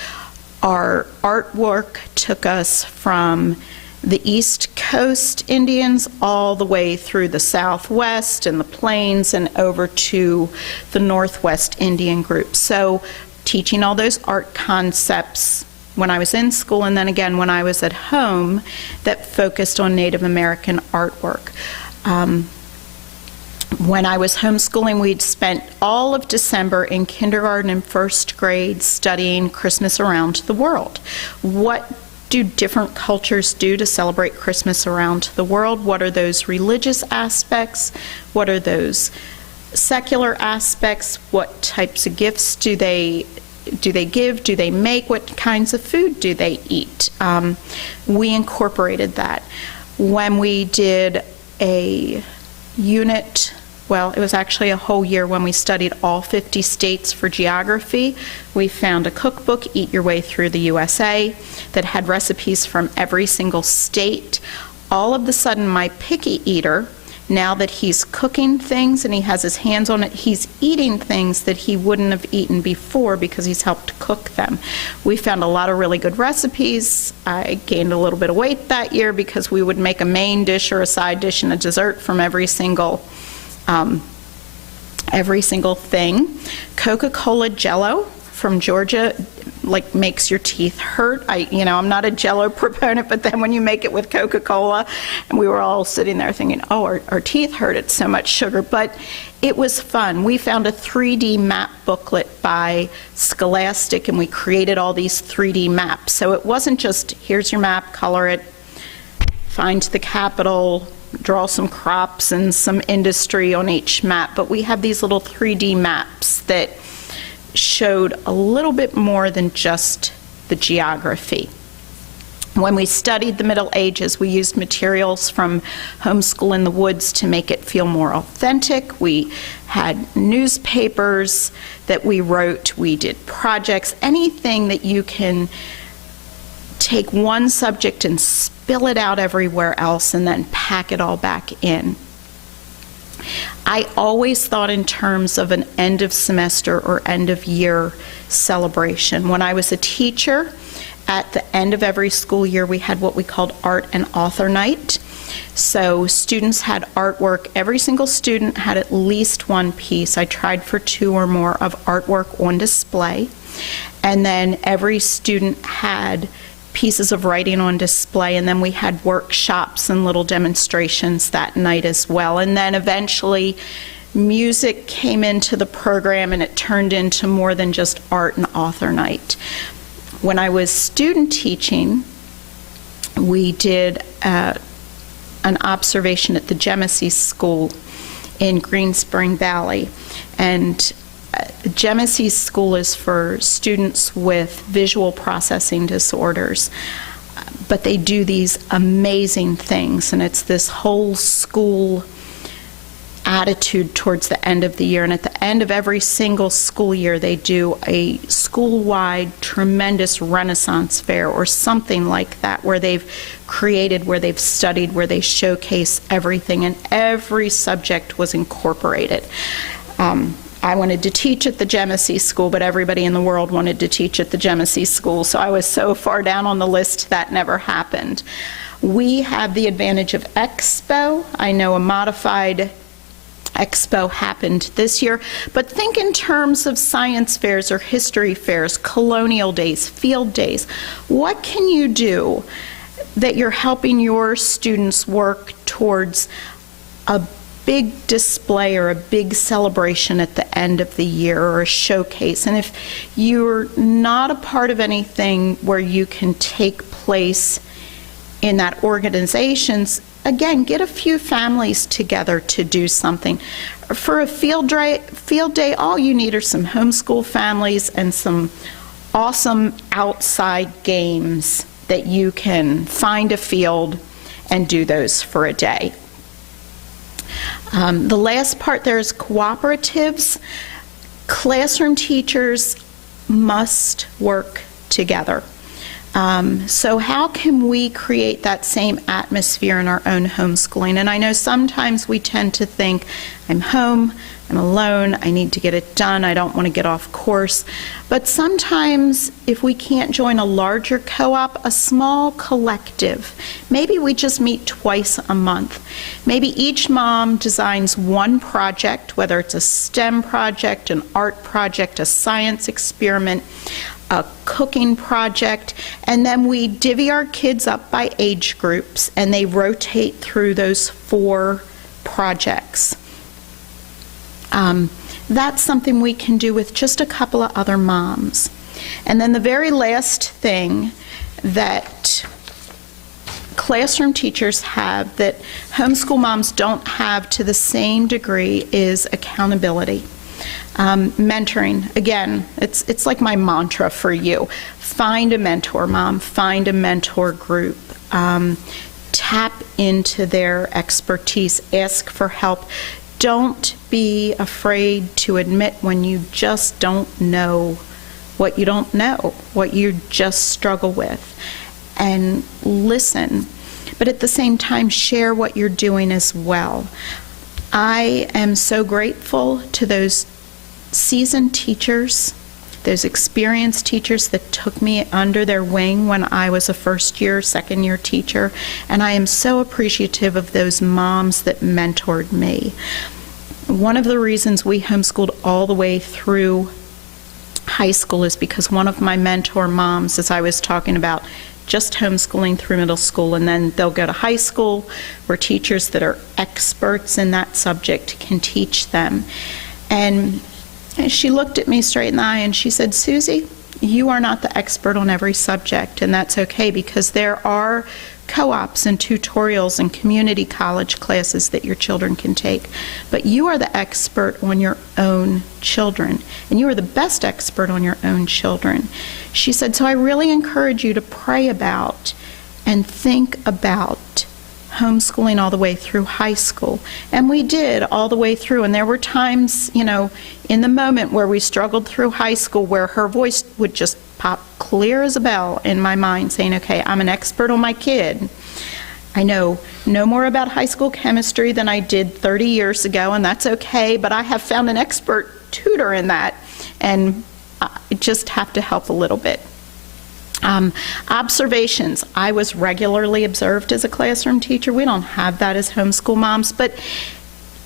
Our artwork took us from the East Coast Indians all the way through the Southwest and the Plains and over to the Northwest Indian group. So teaching all those art concepts when I was in school, and then again when I was at home, that focused on Native American artwork. When I was homeschooling, we'd spent all of December in kindergarten and first grade studying Christmas around the world. What do different cultures do to celebrate Christmas around the world? What are those religious aspects? What are those secular aspects? What types of gifts do they give? Do they make? What kinds of food do they eat? We incorporated that. When we did a unit well, it was actually a whole year when we studied all 50 states for geography. We found a cookbook, Eat Your Way Through the USA, that had recipes from every single state. All of a sudden, my picky eater, now that he's cooking things and he has his hands on it, he's eating things that he wouldn't have eaten before because he's helped cook them. We found a lot of really good recipes. I gained a little bit of weight that year because we would make a main dish or a side dish and a dessert from every single thing. Coca-Cola Jello from Georgia, like, makes your teeth hurt. I'm not a Jello proponent, but then when you make it with Coca-Cola, and we were all sitting there thinking, oh, our teeth hurt, it's so much sugar. But it was fun. We found a 3D map booklet by Scholastic, and we created all these 3D maps. So it wasn't just, here's your map, color it, find the capital, draw some crops and some industry on each map, but we have these little 3D maps that showed a little bit more than just the geography. When we studied the Middle Ages, we used materials from Homeschool in the Woods to make it feel more authentic. We had newspapers that we wrote. We did projects, anything that you can take one subject and spill it out everywhere else and then pack it all back in. I always thought in terms of an end of semester or end of year celebration. When I was a teacher, at the end of every school year, we had what we called Art and Author Night. So students had artwork. Every single student had at least one piece. I tried for 2 or more of artwork on display. And then every student had pieces of writing on display, and then we had workshops and little demonstrations that night as well. And then eventually music came into the program, and it turned into more than just Art and Author Night. When I was student teaching, we did an observation at the Genesee School in Green Spring Valley, and Genesee School is for students with visual processing disorders, but they do these amazing things, and it's this whole school attitude towards the end of the year. And at the end of every single school year, they do a school-wide tremendous Renaissance fair or something like that, where they've created, where they've studied, where they showcase everything, and every subject was incorporated. I wanted to teach at the Genesee School, but everybody in the world wanted to teach at the Genesee School, so I was so far down on the list that never happened. We have the advantage of Expo. I know a modified Expo happened this year, but think in terms of science fairs or history fairs, colonial days, field days. What can you do that you're helping your students work towards a big display or a big celebration at the end of the year, or a showcase? And if you're not a part of anything where you can take place in that organizations, again, get a few families together to do something. For a field day, all you need are some homeschool families and some awesome outside games that you can find a field and do those for a day. The last part there is cooperatives. Classroom teachers must work together. So how can we create that same atmosphere in our own homeschooling? And I know sometimes we tend to think, I'm home, I'm alone, I need to get it done, I don't want to get off course. But sometimes if we can't join a larger co-op, a small collective, maybe we just meet twice a month. Maybe each mom designs one project, whether it's a STEM project, an art project, a science experiment, a cooking project, and then we divvy our kids up by age groups, and they rotate through those 4 projects. That's something we can do with just a couple of other moms. And then the very last thing that classroom teachers have that homeschool moms don't have to the same degree is accountability. Mentoring, again, it's like my mantra for you. Find a mentor, mom. Find a mentor group. Tap into their expertise. Ask for help. Don't be afraid to admit when you just don't know what you don't know, what you just struggle with, and listen. But at the same time, share what you're doing as well. I am so grateful to those seasoned teachers, those experienced teachers that took me under their wing when I was a first-year, second-year teacher, and I am so appreciative of those moms that mentored me. One of the reasons we homeschooled all the way through high school is because one of my mentor moms, as I was talking about, just homeschooling through middle school, and then they'll go to high school where teachers that are experts in that subject can teach them. And she looked at me straight in the eye and she said, Susie, you are not the expert on every subject, and that's okay, because there are co-ops and tutorials and community college classes that your children can take. But you are the expert on your own children, and you are the best expert on your own children. She said, so I really encourage you to pray about and think about homeschooling all the way through high school. And we did all the way through, and there were times, you know, in the moment where we struggled through high school where her voice would just pop clear as a bell in my mind saying, okay, I'm an expert on my kid. I know no more about high school chemistry than I did 30 years ago, and that's okay, but I have found an expert tutor in that, and I just have to help a little bit. Observations. I was regularly observed as a classroom teacher. We don't have that as homeschool moms, but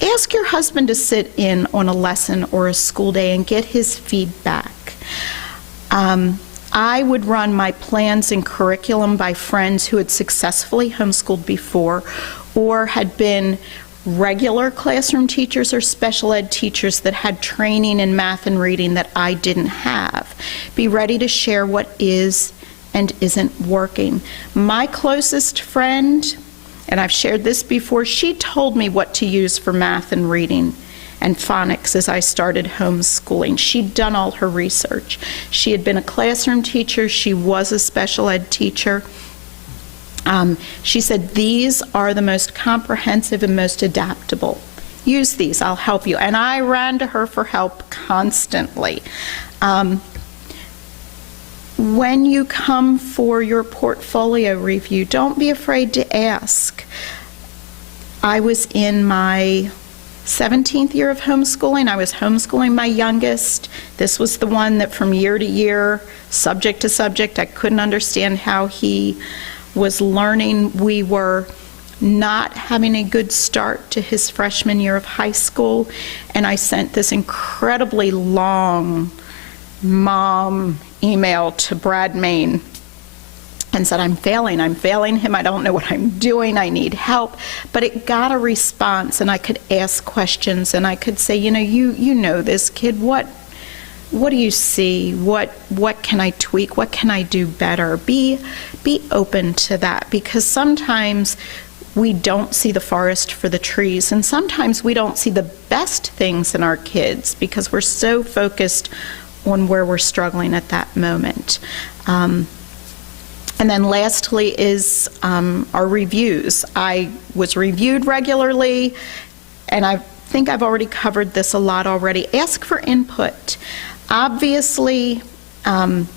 ask your husband to sit in on a lesson or a school day and get his feedback. I would run my plans and curriculum by friends who had successfully homeschooled before or had been regular classroom teachers or special ed teachers that had training in math and reading that I didn't have. Be ready to share what is and isn't working. My closest friend, and I've shared this before, she told me what to use for math and reading and phonics as I started homeschooling. She'd done all her research. She had been a classroom teacher. She was a special ed teacher. She said, these are the most comprehensive and most adaptable. Use these, I'll help you. And I ran to her for help constantly. When you come for your portfolio review, don't be afraid to ask. I was in my 17th year of homeschooling. I was homeschooling my youngest. This was the one that from year to year, subject to subject, I couldn't understand how he was learning. We were not having a good start to his freshman year of high school, and I sent this incredibly long mom email to Brad Main and said, I'm failing him, I don't know what I'm doing, I need help. But it got a response, and I could ask questions, and I could say, you know this kid, what do you see? What can I tweak? What can I do better? Be open to that, because sometimes we don't see the forest for the trees, and sometimes we don't see the best things in our kids because we're so focused on where we're struggling at that moment. And then lastly is our reviews. I was reviewed regularly, and I think I've already covered this a lot already. Ask for input. Obviously, and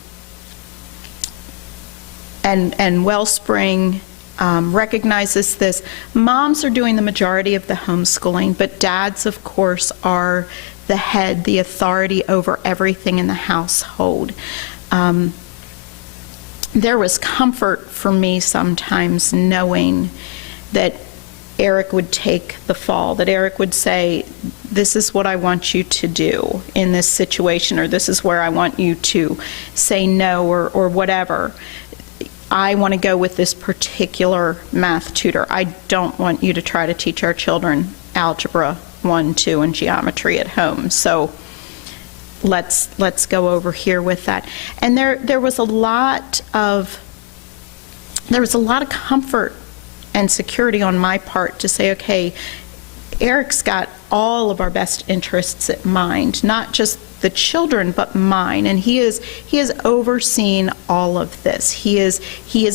Wellspring recognizes this. Moms are doing the majority of the homeschooling, but dads, of course, are the head, the authority over everything in the household. There was comfort for me sometimes knowing that Eric would take the fall, that Eric would say, this is what I want you to do in this situation, or this is where I want you to say no, or whatever. I want to go with this particular math tutor. I don't want you to try to teach our children algebra 1, 2, and geometry at home. So let's go over here with that. And there was a lot of comfort and security on my part to say, okay, Eric's got all of our best interests at mind, not just the children, but mine. And he is overseeing all of this. He is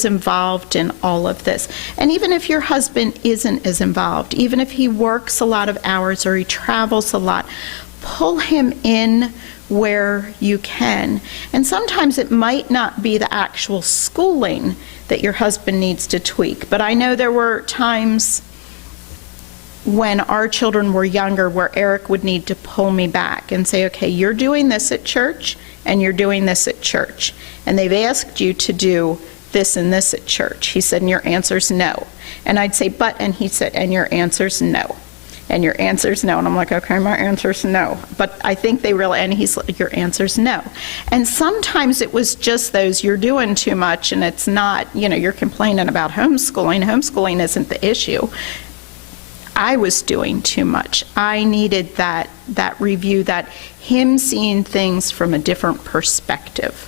involved in all of this. And even if your husband isn't as involved, even if he works a lot of hours or he travels a lot, pull him in where you can. And sometimes it might not be the actual schooling that your husband needs to tweak, but I know there were times when our children were younger where Eric would need to pull me back and say, okay, you're doing this at church and you're doing this at church, and they've asked you to do this and this at church. He said, and your answer's no. And I'd say, but, and he said, and your answer's no. And your answer's no. And I'm like, okay, my answer's no. But I think they really, and he's like, your answer's no. And sometimes it was just those, you're doing too much, and it's not, you're complaining about homeschooling. Homeschooling isn't the issue. I was doing too much. I needed that review, that him seeing things from a different perspective.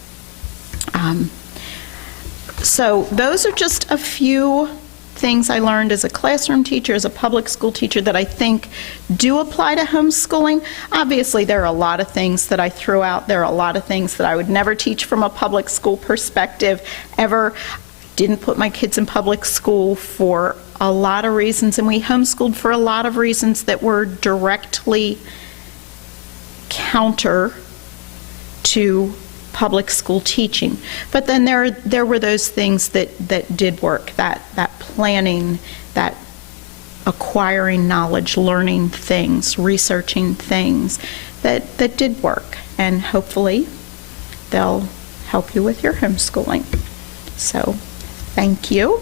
So those are just a few things I learned as a classroom teacher, as a public school teacher, that I think do apply to homeschooling. Obviously, there are a lot of things that I threw out. There are a lot of things that I would never teach from a public school perspective, ever. Didn't put my kids in public school for a lot of reasons, and we homeschooled for a lot of reasons that were directly counter to public school teaching. But then there were those things that did work, that planning, that acquiring knowledge, learning things, researching things that did work, and hopefully they'll help you with your homeschooling. So thank you.